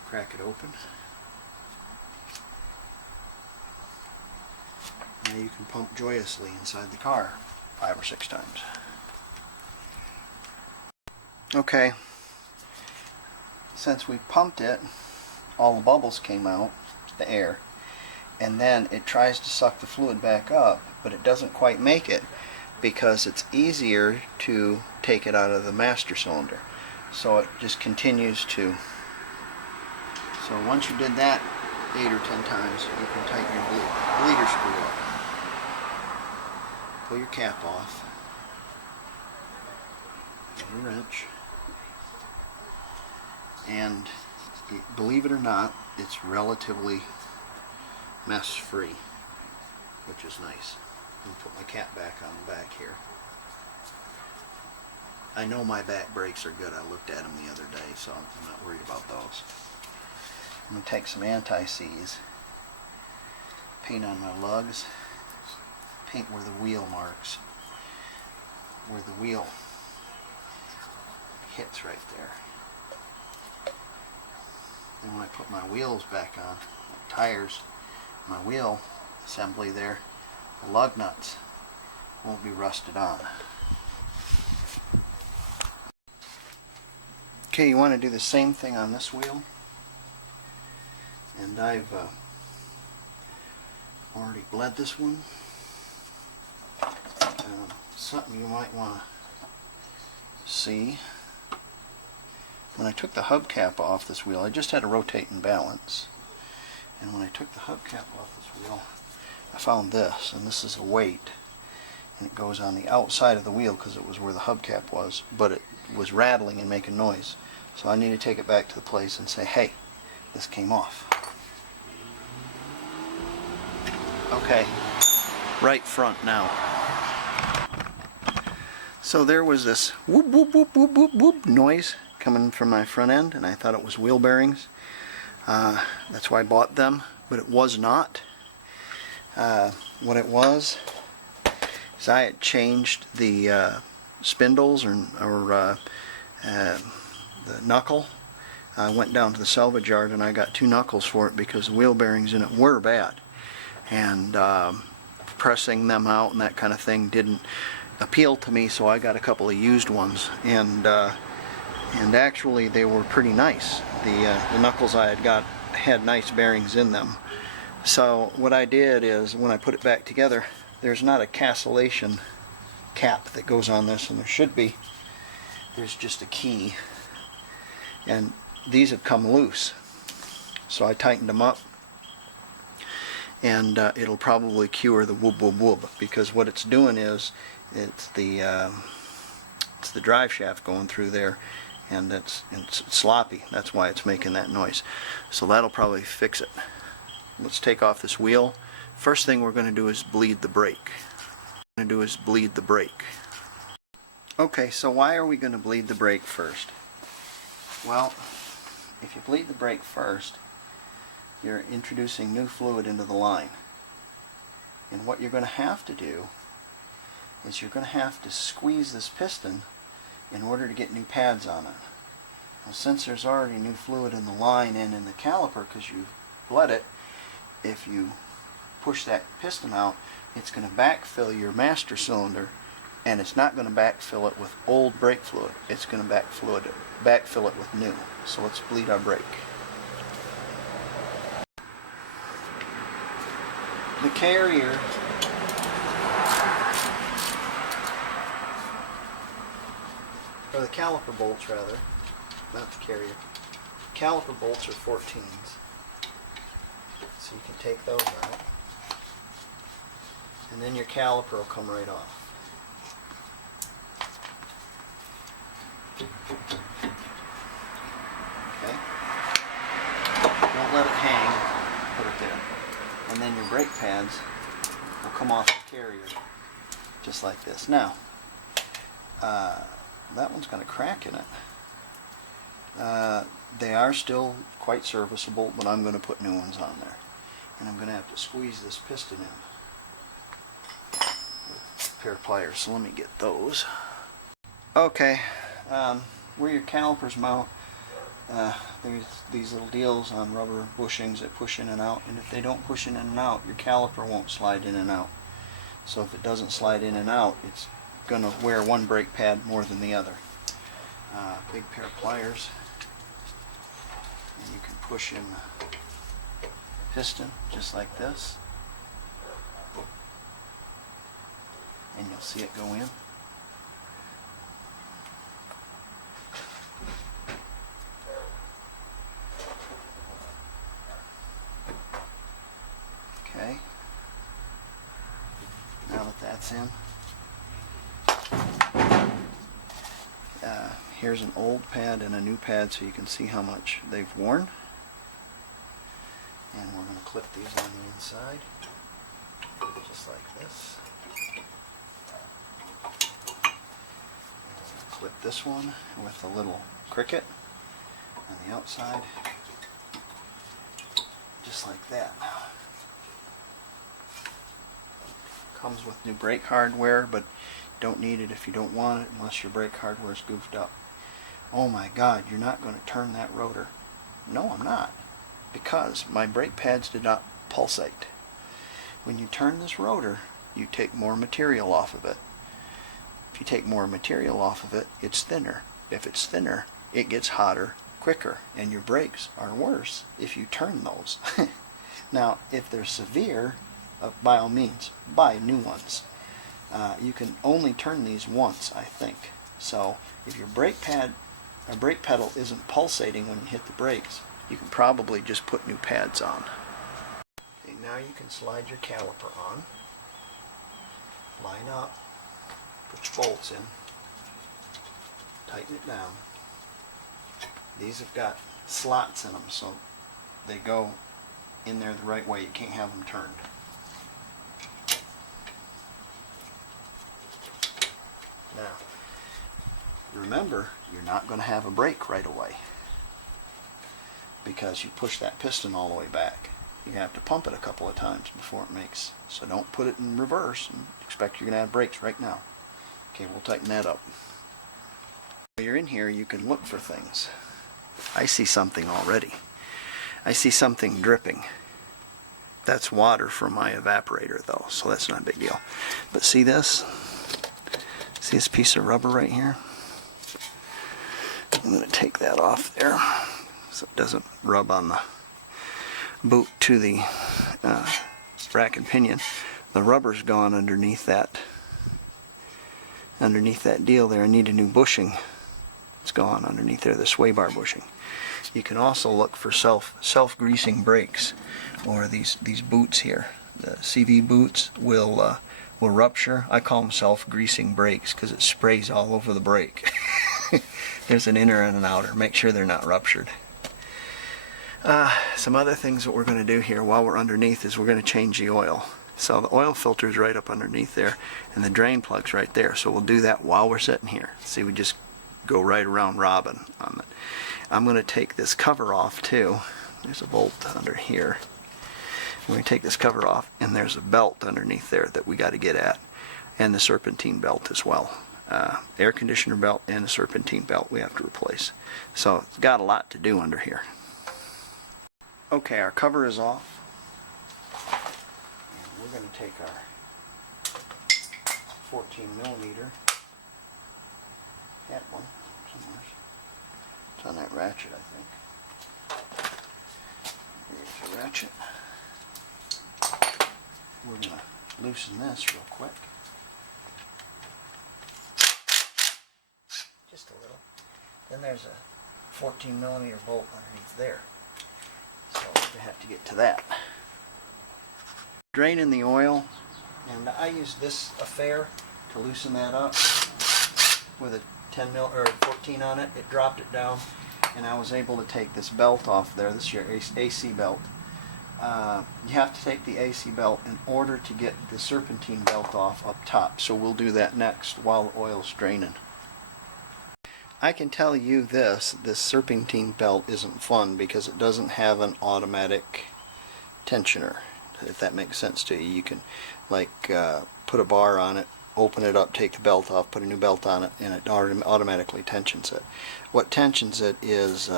crack it open. Now you can pump joyously inside the car 5 or 6 times. Okay, since we pumped it, all the bubbles came out, the air, and then it tries to suck the fluid back up, but it doesn't quite make it because it's easier to take it out of the master cylinder. So it just continues to. So once you did that 8 or 10 times, you can tighten your bleeder screw up. Pull your cap off. Get a wrench. And believe it or not, it's relatively mess free, which is nice. I'm going to put my cap back on the back here. I know my back brakes are good. I looked at them the other day, so I'm not worried about those. I'm going to take some anti-seize, paint on my lugs, paint where the wheel marks, where the wheel hits right there. And when I put my wheels back on, my tires, my wheel assembly there, the lug nuts won't be rusted on. Okay, you want to do the same thing on this wheel, and I've already bled this one. Something you might want to see, when I took the hubcap off this wheel, I just had to rotate and balance, and when I took the hubcap off this wheel, I found this, and this is a weight, and it goes on the outside of the wheel because it was where the hubcap was, but it was rattling and making noise. So I need to take it back to the place and say, hey, this came off. Okay, right front now. So there was this whoop, whoop, whoop, whoop, whoop, whoop noise coming from my front end, and I thought it was wheel bearings. That's why I bought them, but it was not. What it was is I had changed the spindles or the knuckle. I went down to the salvage yard and I got 2 knuckles for it because the wheel bearings in it were bad, and pressing them out and that kind of thing didn't appeal to me, so I got a couple of used ones, and actually they were pretty nice. The knuckles I had got had nice bearings in them. So what I did is, when I put it back together, there's not a cancellation cap that goes on this, and there should be. There's just a key, and these had come loose, so I tightened them up, and it'll probably cure the whoop whoop whoop, because what it's doing is it's the drive shaft going through there, and it's sloppy. That's why it's making that noise. So that'll probably fix it. Let's take off this wheel. First thing we're going to do is bleed the brake. Okay, so why are we going to bleed the brake first? Well, if you bleed the brake first, you're introducing new fluid into the line. And what you're going to have to do is you're going to have to squeeze this piston in order to get new pads on it. Well, since there's already new fluid in the line and in the caliper because you've bled it, if you push that piston out, it's going to backfill your master cylinder, and it's not going to backfill it with old brake fluid. It's going to backfill it with new. So let's bleed our brake. The carrier or the caliper bolts rather, not the carrier. Caliper bolts are 14s. So you can take those out. And then your caliper will come right off. Okay? Don't let it hang, put it there. And then your brake pads will come off the carrier just like this. Now, that one's got a crack in it. They are still quite serviceable, but I'm going to put new ones on there. And I'm going to have to squeeze this piston in with a pair of pliers. So let me get those. Okay, where your calipers mount, there's these little deals on rubber bushings that push in and out, and if they don't push in and out, your caliper won't slide in and out. So if it doesn't slide in and out, it's going to wear one brake pad more than the other. Big pair of pliers, and you can push in the piston just like this, and you'll see it go in. Okay, now that that's in, here's an old pad and a new pad so you can see how much they've worn. And we're going to clip these on the inside, just like this. Clip this one with a little cricket on the outside, just like that. Comes with new brake hardware, but don't need it if you don't want it unless your brake hardware is goofed up. Oh my God, you're not going to turn that rotor. No, I'm not, because my brake pads did not pulsate. When you turn this rotor, you take more material off of it. If you take more material off of it, it's thinner. If it's thinner, it gets hotter quicker, and your brakes are worse if you turn those. Now, if they're severe, by all means, buy new ones. You can only turn these once, I think. So if your brake pedal isn't pulsating when you hit the brakes, you can probably just put new pads on. Okay, now you can slide your caliper on, line up, put your bolts in, tighten it down. These have got slots in them, so they go in there the right way. You can't have them turned. Now, remember, you're not going to have a brake right away because you push that piston all the way back. You have to pump it a couple of times before it makes. So don't put it in reverse and expect you're going to have brakes right now. Okay, we'll tighten that up. While you're in here, you can look for things. I see something already. I see something dripping. That's water from my evaporator though, so that's not a big deal. But see this? See this piece of rubber right here? I'm going to take that off there so it doesn't rub on the boot to the rack and pinion. The rubber's gone underneath that deal there. I need a new bushing. It's gone underneath there, the sway bar bushing. You can also look for self-greasing brakes, or these boots here. The CV boots will rupture. I call them self-greasing brakes because it sprays all over the brake. There's an inner and an outer. Make sure they're not ruptured. Some other things that we're going to do here while we're underneath is we're going to change the oil. So the oil filter is right up underneath there, and the drain plug's right there. So we'll do that while we're sitting here. See, we just go right around robin on it. I'm going to take this cover off too. There's a bolt under here. I'm going to take this cover off, and there's a belt underneath there that we got to get at, and the serpentine belt as well. Air conditioner belt and a serpentine belt we have to replace. So it's got a lot to do under here. Okay, our cover is off. And we're going to take our 14 millimeter. Had one somewhere. It's on that ratchet, I think. Here's the ratchet. We're going to loosen this real quick. Just a little. Then there's a 14 millimeter bolt underneath there. So we're going to have to get to that. Draining the oil, and I use this affair to loosen that up with a 10 mil or 14 on it. It dropped it down, and I was able to take this belt off there. This is your AC belt. You have to take the AC belt in order to get the serpentine belt off up top. So we'll do that next while the oil's draining. I can tell you this serpentine belt isn't fun because it doesn't have an automatic tensioner. If that makes sense to you, you can like put a bar on it, open it up, take the belt off, put a new belt on it, and it automatically tensions it. What tensions it is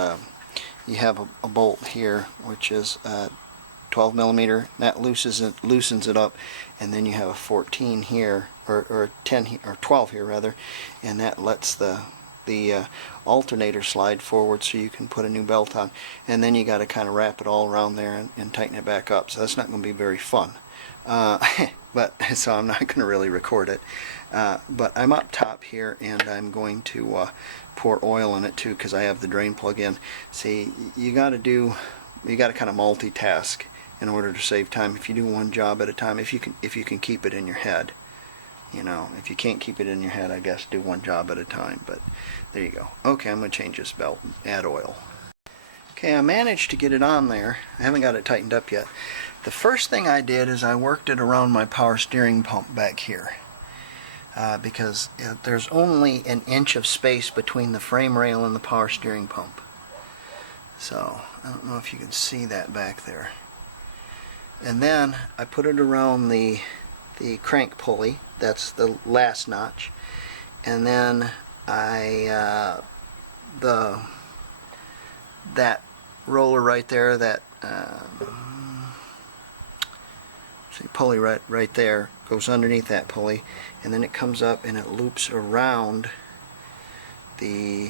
you have a bolt here which is 12 millimeter. That loosens it up, and then you have a 14 here, or 10 here, or 12 here rather, and that lets the alternator slide forward so you can put a new belt on, and then you got to kind of wrap it all around there and tighten it back up. So that's not going to be very fun. But so I'm not going to really record it. But I'm up top here, and I'm going to pour oil in it too because I have the drain plug in. See, you got to kind of multitask in order to save time. If you do one job at a time, if you can keep it in your head. You know, if you can't keep it in your head, I guess do one job at a time. But there you go. Okay, I'm going to change this belt and add oil. Okay, I managed to get it on there. I haven't got it tightened up yet. The first thing I did is I worked it around my power steering pump back here. Because there's only an inch of space between the frame rail and the power steering pump. So, I don't know if you can see that back there. And then I put it around the crank pulley. That's the last notch, and then I that roller right there, that see, pulley right there goes underneath that pulley, and then it comes up and it loops around the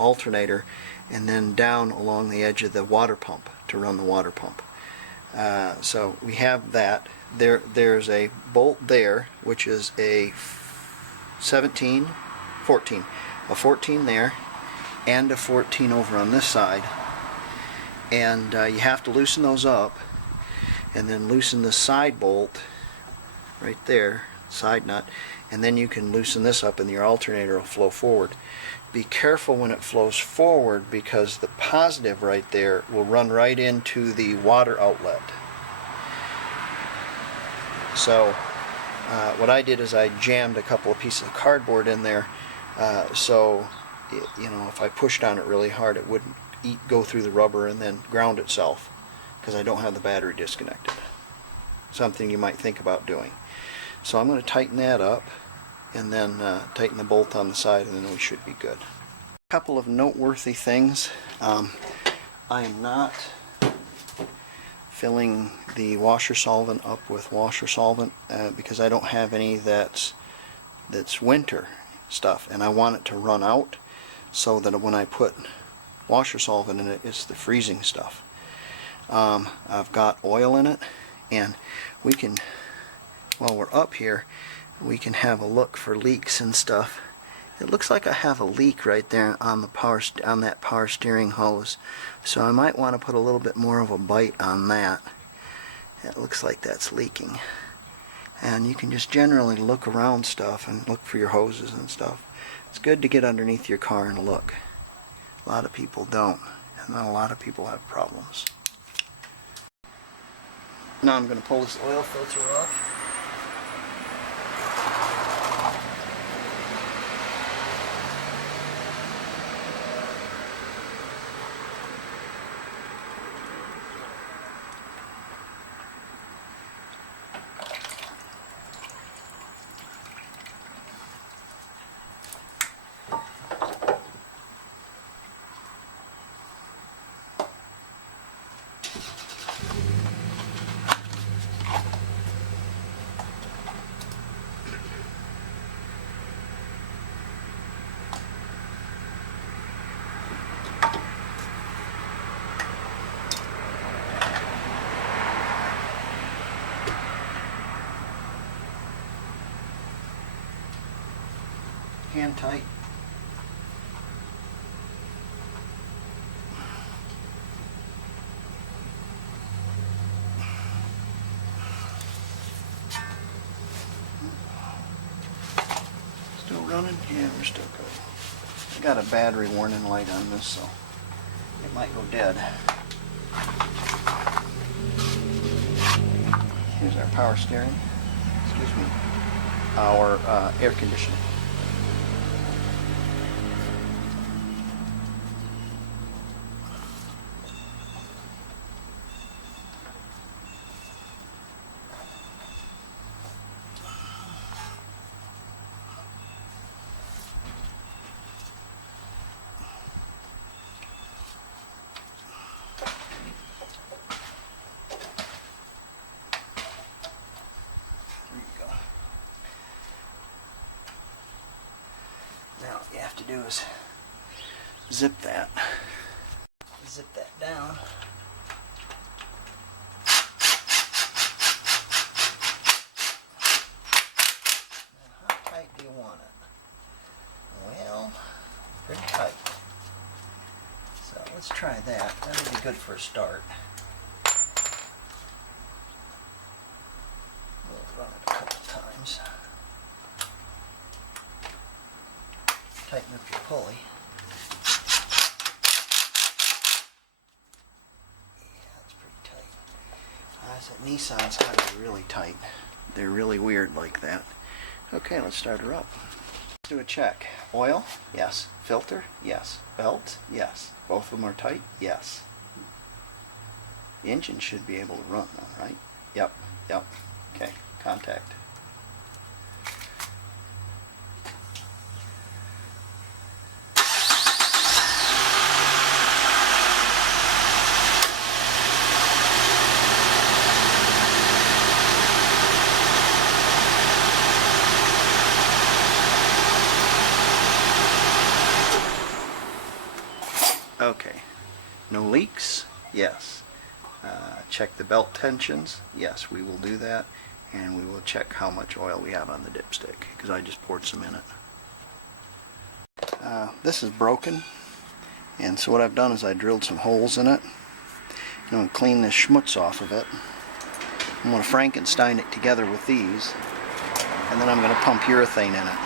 alternator and then down along the edge of the water pump to run the water pump. So we have that. There's a bolt there, which is a 14, a 14 there, and a 14 over on this side. And you have to loosen those up, and then loosen the side bolt right there, side nut, and then you can loosen this up, and your alternator will flow forward. Be careful when it flows forward because the positive right there will run right into the water outlet. So what I did is I jammed a couple of pieces of cardboard in there, so you know, if I pushed on it really hard, it wouldn't go through the rubber and then ground itself, because I don't have the battery disconnected. Something you might think about doing. So I'm going to tighten that up, and then tighten the bolt on the side, and then we should be good. A couple of noteworthy things. I am not filling the washer solvent up with washer solvent because I don't have any that's winter stuff, and I want it to run out so that when I put washer solvent in it, it's the freezing stuff. I've got oil in it, and we can, while we're up here, we can have a look for leaks and stuff. It looks like I have a leak right there on that power steering hose, so I might want to put a little bit more of a bite on that. It looks like that's leaking, and you can just generally look around stuff and look for your hoses and stuff. It's good to get underneath your car and look. A lot of people don't, and a lot of people have problems. Now I'm going to pull this oil filter off. Hand tight. Still running? Yeah, we're still good. I got a battery warning light on this, so it might go dead. Here's our power steering. Excuse me. Our air conditioning. Now what you have to do is zip that down. Now how tight do you want it? Well, pretty tight. So let's try that. That'll be good for a start. We'll run it a couple times. Tighten up your pulley. Yeah, that's pretty tight. I said Nissan's gotta be really tight. They're really weird like that. Okay, let's start her up. Let's do a check. Oil? Yes. Filter? Yes. Belt? Yes. Both of them are tight? Yes. The engine should be able to run though, right? Yep. Yep. Okay. Contact. Okay, no leaks? Yes. Check the belt tensions? Yes, we will do that. And we will check how much oil we have on the dipstick, because I just poured some in it. This is broken, and so what I've done is I drilled some holes in it. I'm going to clean this schmutz off of it. I'm going to Frankenstein it together with these, and then I'm going to pump urethane in it.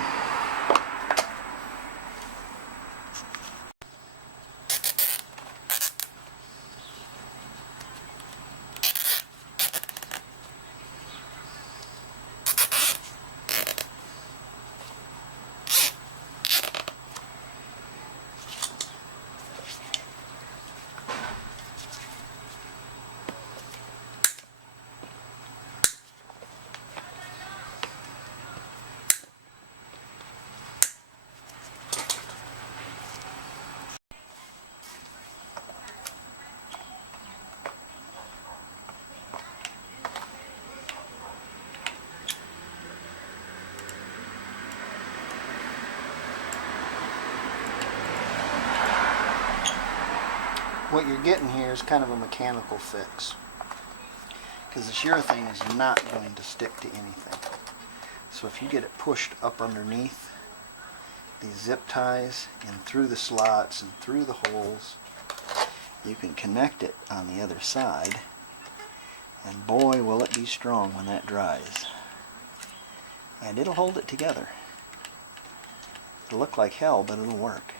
What you're getting here is kind of a mechanical fix, because this urethane is not going to stick to anything. So if you get it pushed up underneath these zip ties and through the slots and through the holes, you can connect it on the other side, and boy will it be strong when that dries. And it'll hold it together. It'll look like hell, but it'll work.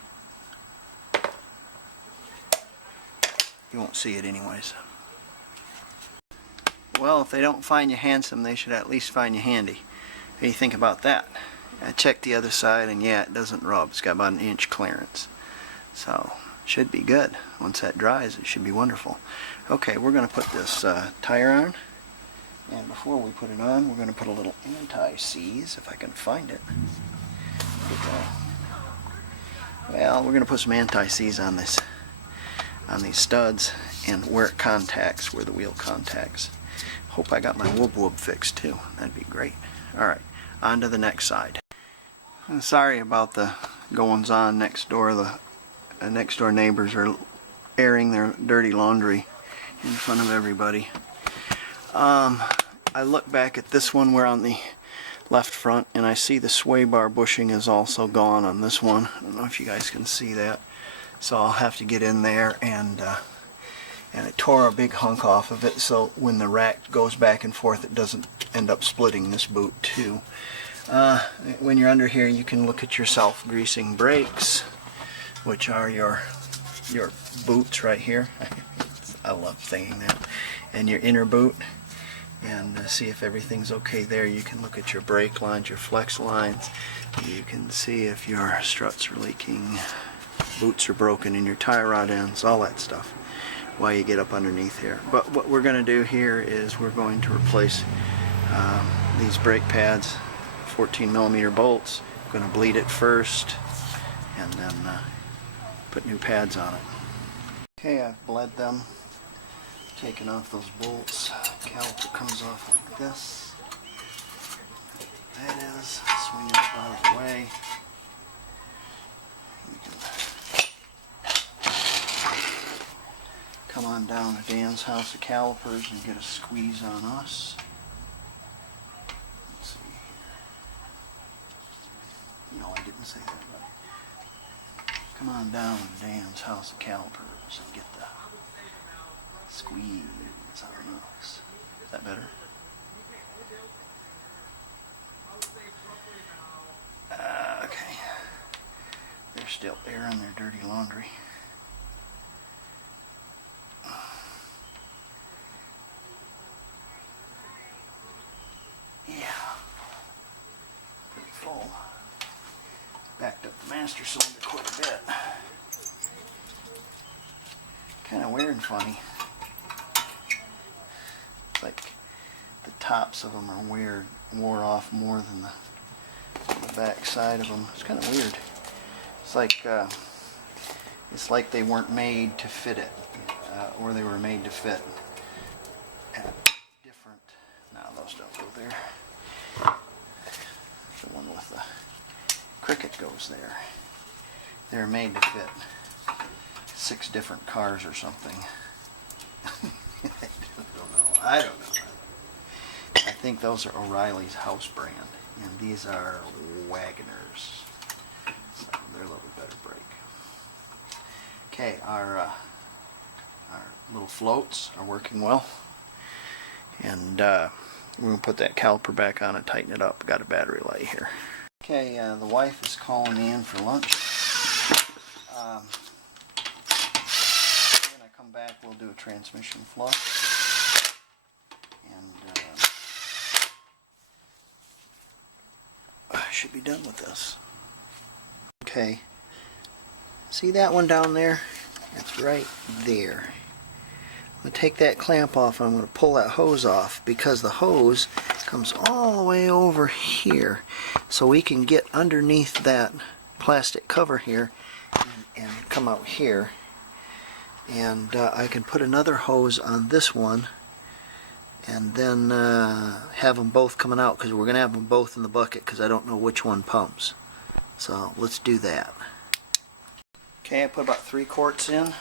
You won't see it anyways. Well, if they don't find you handsome, they should at least find you handy. What do you think about that? I checked the other side, and yeah, it doesn't rub. It's got about an inch clearance. So, should be good. Once that dries, it should be wonderful. Okay, we're going to put this tire on. And before we put it on, we're going to put a little anti-seize, if I can find it. Well, we're going to put some anti-seize on this, on these studs, and where it contacts, where the wheel contacts. Hope I got my whoop fixed too. That'd be great. Alright, on to the next side. I'm sorry about the goings on next door. The next door neighbors are airing their dirty laundry in front of everybody. I look back at this one. We're on the left front, and I see the sway bar bushing is also gone on this one. I don't know if you guys can see that. So I'll have to get in there, and it tore a big hunk off of it, so when the rack goes back and forth, it doesn't end up splitting this boot too. When you're under here, you can look at your self-greasing brakes, which are your boots right here. I love saying that. And your inner boot, and see if everything's okay there. You can look at your brake lines, your flex lines. You can see if your struts are leaking, boots are broken, and your tie rod ends, all that stuff, while you get up underneath here. But what we're going to do here is we're going to replace these brake pads, 14mm bolts. I'm going to bleed it first, and then put new pads on it. Okay, I've bled them. Taking off those bolts. Caliper comes off like this. That is. Swing it up out of the way. You can come on down to Dan's house of calipers and get a squeeze on us. Let's see. No, I didn't say that right. Come on down to Dan's house of calipers and get the squeeze on us. Is that better? Okay. They're still airing their dirty laundry. Yeah. Pretty full. Backed up the master cylinder quite a bit. Kind of weird and funny. Like the tops of them are wore off more than the back side of them. It's kind of weird. It's like they weren't made to fit it, or they were made to fit at different. No, those don't go there. The one with the cricket goes there. They're made to fit 6 different cars or something. I don't know. I think those are O'Reilly's house brand, and these are Wagoners. So they're a little bit better brake. Okay, our little floats are working well, and we're going to put that caliper back on and tighten it up. Got a battery light here. Okay, the wife is calling me in for lunch. When I come back, we'll do a transmission flush. I should be done with this. Okay. See that one down there? It's right there. I'm going to take that clamp off, and I'm going to pull that hose off, because the hose comes all the way over here. So we can get underneath that plastic cover here and come out here. And I can put another hose on this one, and then have them both coming out, because we're going to have them both in the bucket, because I don't know which one pumps. So let's do that. Okay, I put about 3 quarts in.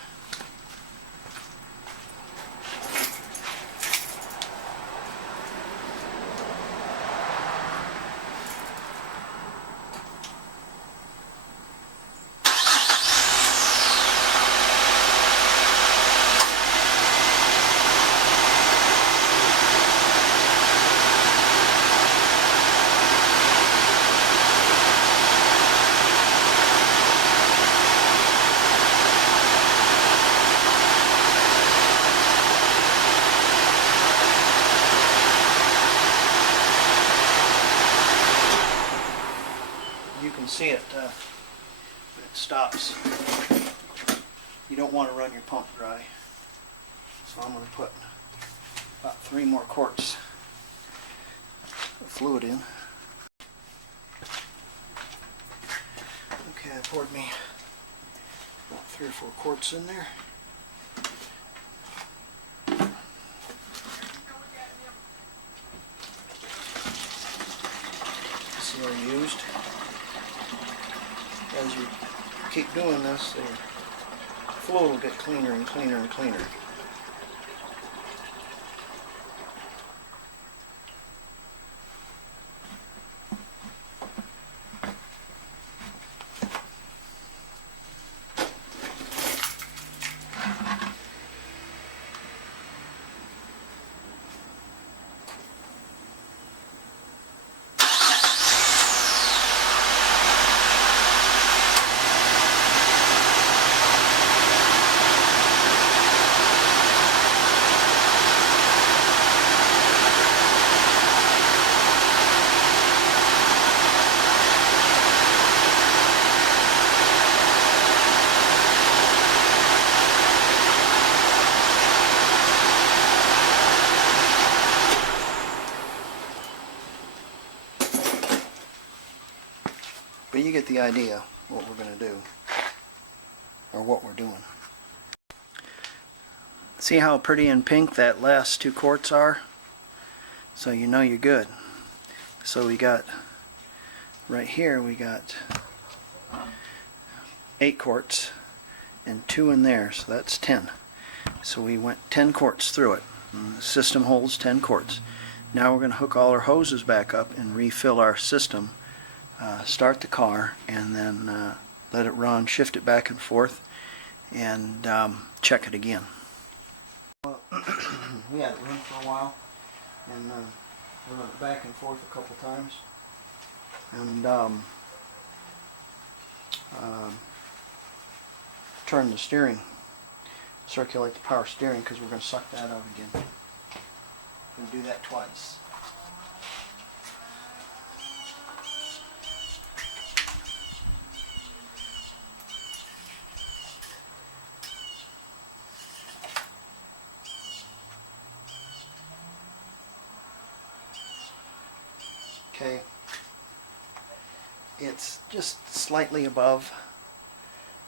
it stops. You don't want to run your pump dry. So I'm going to put about 3 more quarts of fluid in. Okay, I poured me about 3 or 4 quarts in there. See what I used? As you keep doing this, the fluid will get cleaner and cleaner and cleaner. But you get the idea what we're going to do, or what we're doing. See how pretty and pink that last 2 quarts are? So you know you're good. So we got, right here we got 8 quarts and 2 in there, so that's 10. So we went 10 quarts through it. And the system holds 10 quarts. Now we're going to hook all our hoses back up and refill our system. Start the car and then let it run, shift it back and forth, and check it again. Well, we had it run for a while, and run it back and forth a couple times, and turn the steering, circulate the power steering, because we're going to suck that out again. We're going to do that twice. Okay, it's just slightly above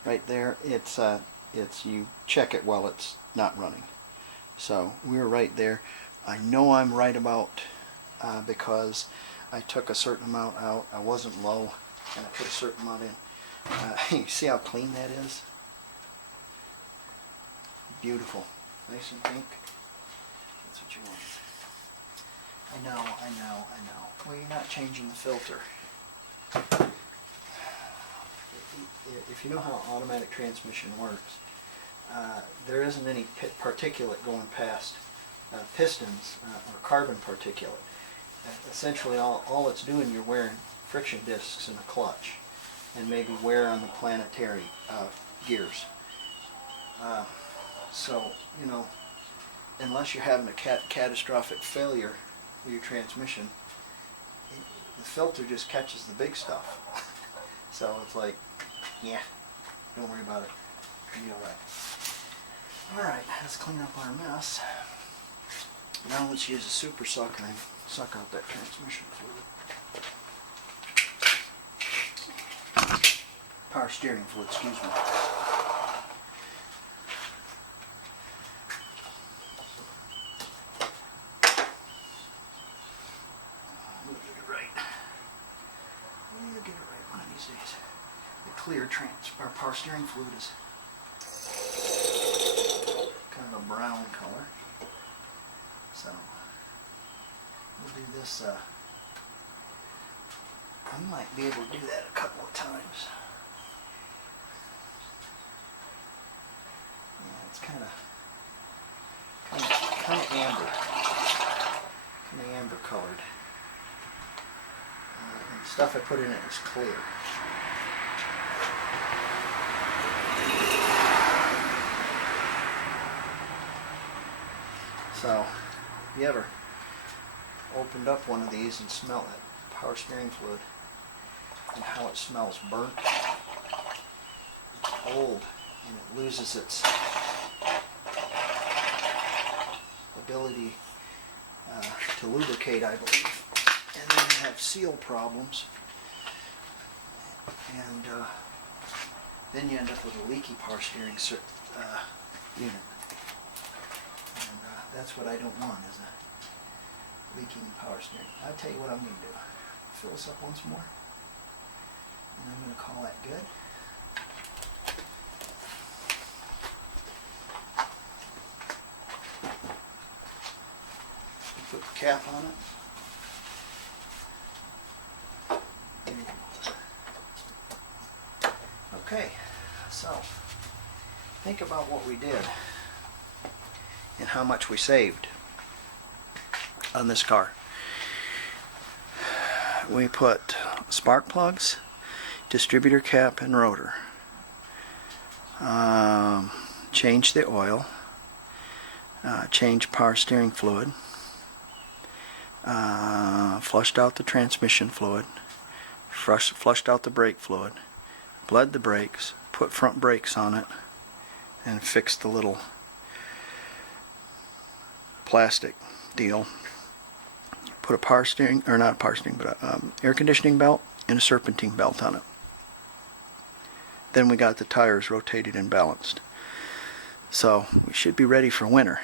right there. It's you check it while it's not running. So we're right there. I know I'm right about because I took a certain amount out. I wasn't low, and I put a certain amount in. You see how clean that is? Beautiful, nice and pink. That's what you want. I know. Well, you're not changing the filter. If you know how automatic transmission works, there isn't any particulate going past pistons or carbon particulate. Essentially, all it's doing, you're wearing friction discs in the clutch and maybe wear on the planetary gears. So, you know, unless you're having a catastrophic failure with your transmission, the filter just catches the big stuff. So it's like, yeah, don't worry about it. You'll be alright. Alright, let's clean up our mess. Now let's use a super sucker and suck out that transmission fluid. Power steering fluid, excuse me. Clear our power steering fluid is kind of a brown color, so we'll do this. I might be able to do that a couple of times. Yeah, it's kind of amber colored. And the stuff I put in it is clear. So, if you ever opened up one of these and smelled that power steering fluid, and how it smells burnt, old, and it loses its ability to lubricate, I believe. And then you have seal problems, and then you end up with a leaky power steering unit. And that's what I don't want, is a leaking power steering. I'll tell you what I'm going to do. Fill this up once more, and I'm going to call that good. Put the cap on it. Okay, so think about what we did and how much we saved on this car. We put spark plugs, distributor cap, and rotor. Changed the oil. Changed power steering fluid. Flushed out the transmission fluid. Flushed out the brake fluid. Bled the brakes. Put front brakes on it. And fixed the little plastic deal. Put a power steering, or not a power steering, but a air conditioning belt and a serpentine belt on it. Then we got the tires rotated and balanced. So we should be ready for winter.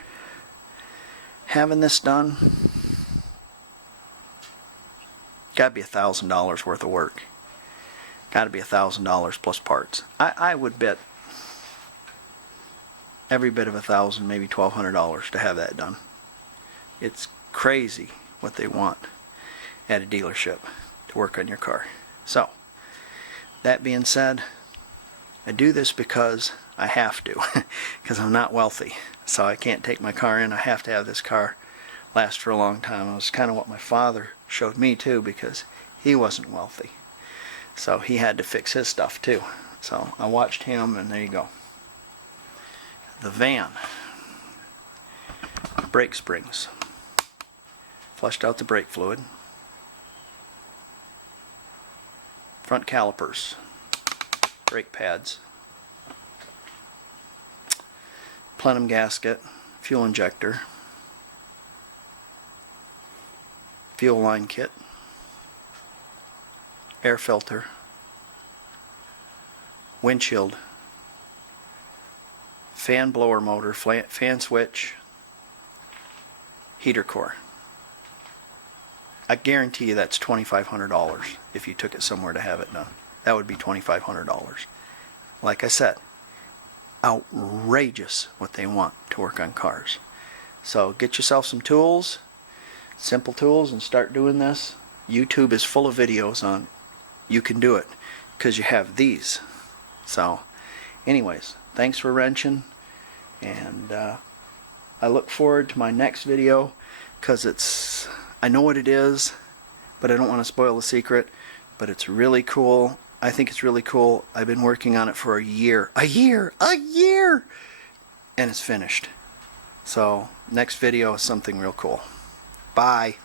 Having this done, got to be $1,000 worth of work. Got to be $1,000 plus parts. I would bet every bit of $1,000, maybe $1,200 to have that done. It's crazy what they want at a dealership to work on your car. So, that being said, I do this because I have to, because I'm not wealthy. So I can't take my car in. I have to have this car last for a long time. It was kind of what my father showed me too, because he wasn't wealthy. So he had to fix his stuff too. So I watched him, and there you go. The van. Brake springs. Flushed out the brake fluid. Front calipers. Brake pads. Plenum gasket. Fuel injector. Fuel line kit. Air filter. Windshield. Fan blower motor. Fan switch. Heater core. I guarantee you that's $2,500 if you took it somewhere to have it done. That would be $2,500. Like I said, outrageous what they want to work on cars. So get yourself some tools, simple tools, and start doing this. YouTube is full of videos on you can do it because you have these. So anyways, thanks for wrenching, and I look forward to my next video, because I know what it is, but I don't want to spoil the secret. But it's really cool. I think it's really cool. I've been working on it for a year, and it's finished. So next video is something real cool. Bye.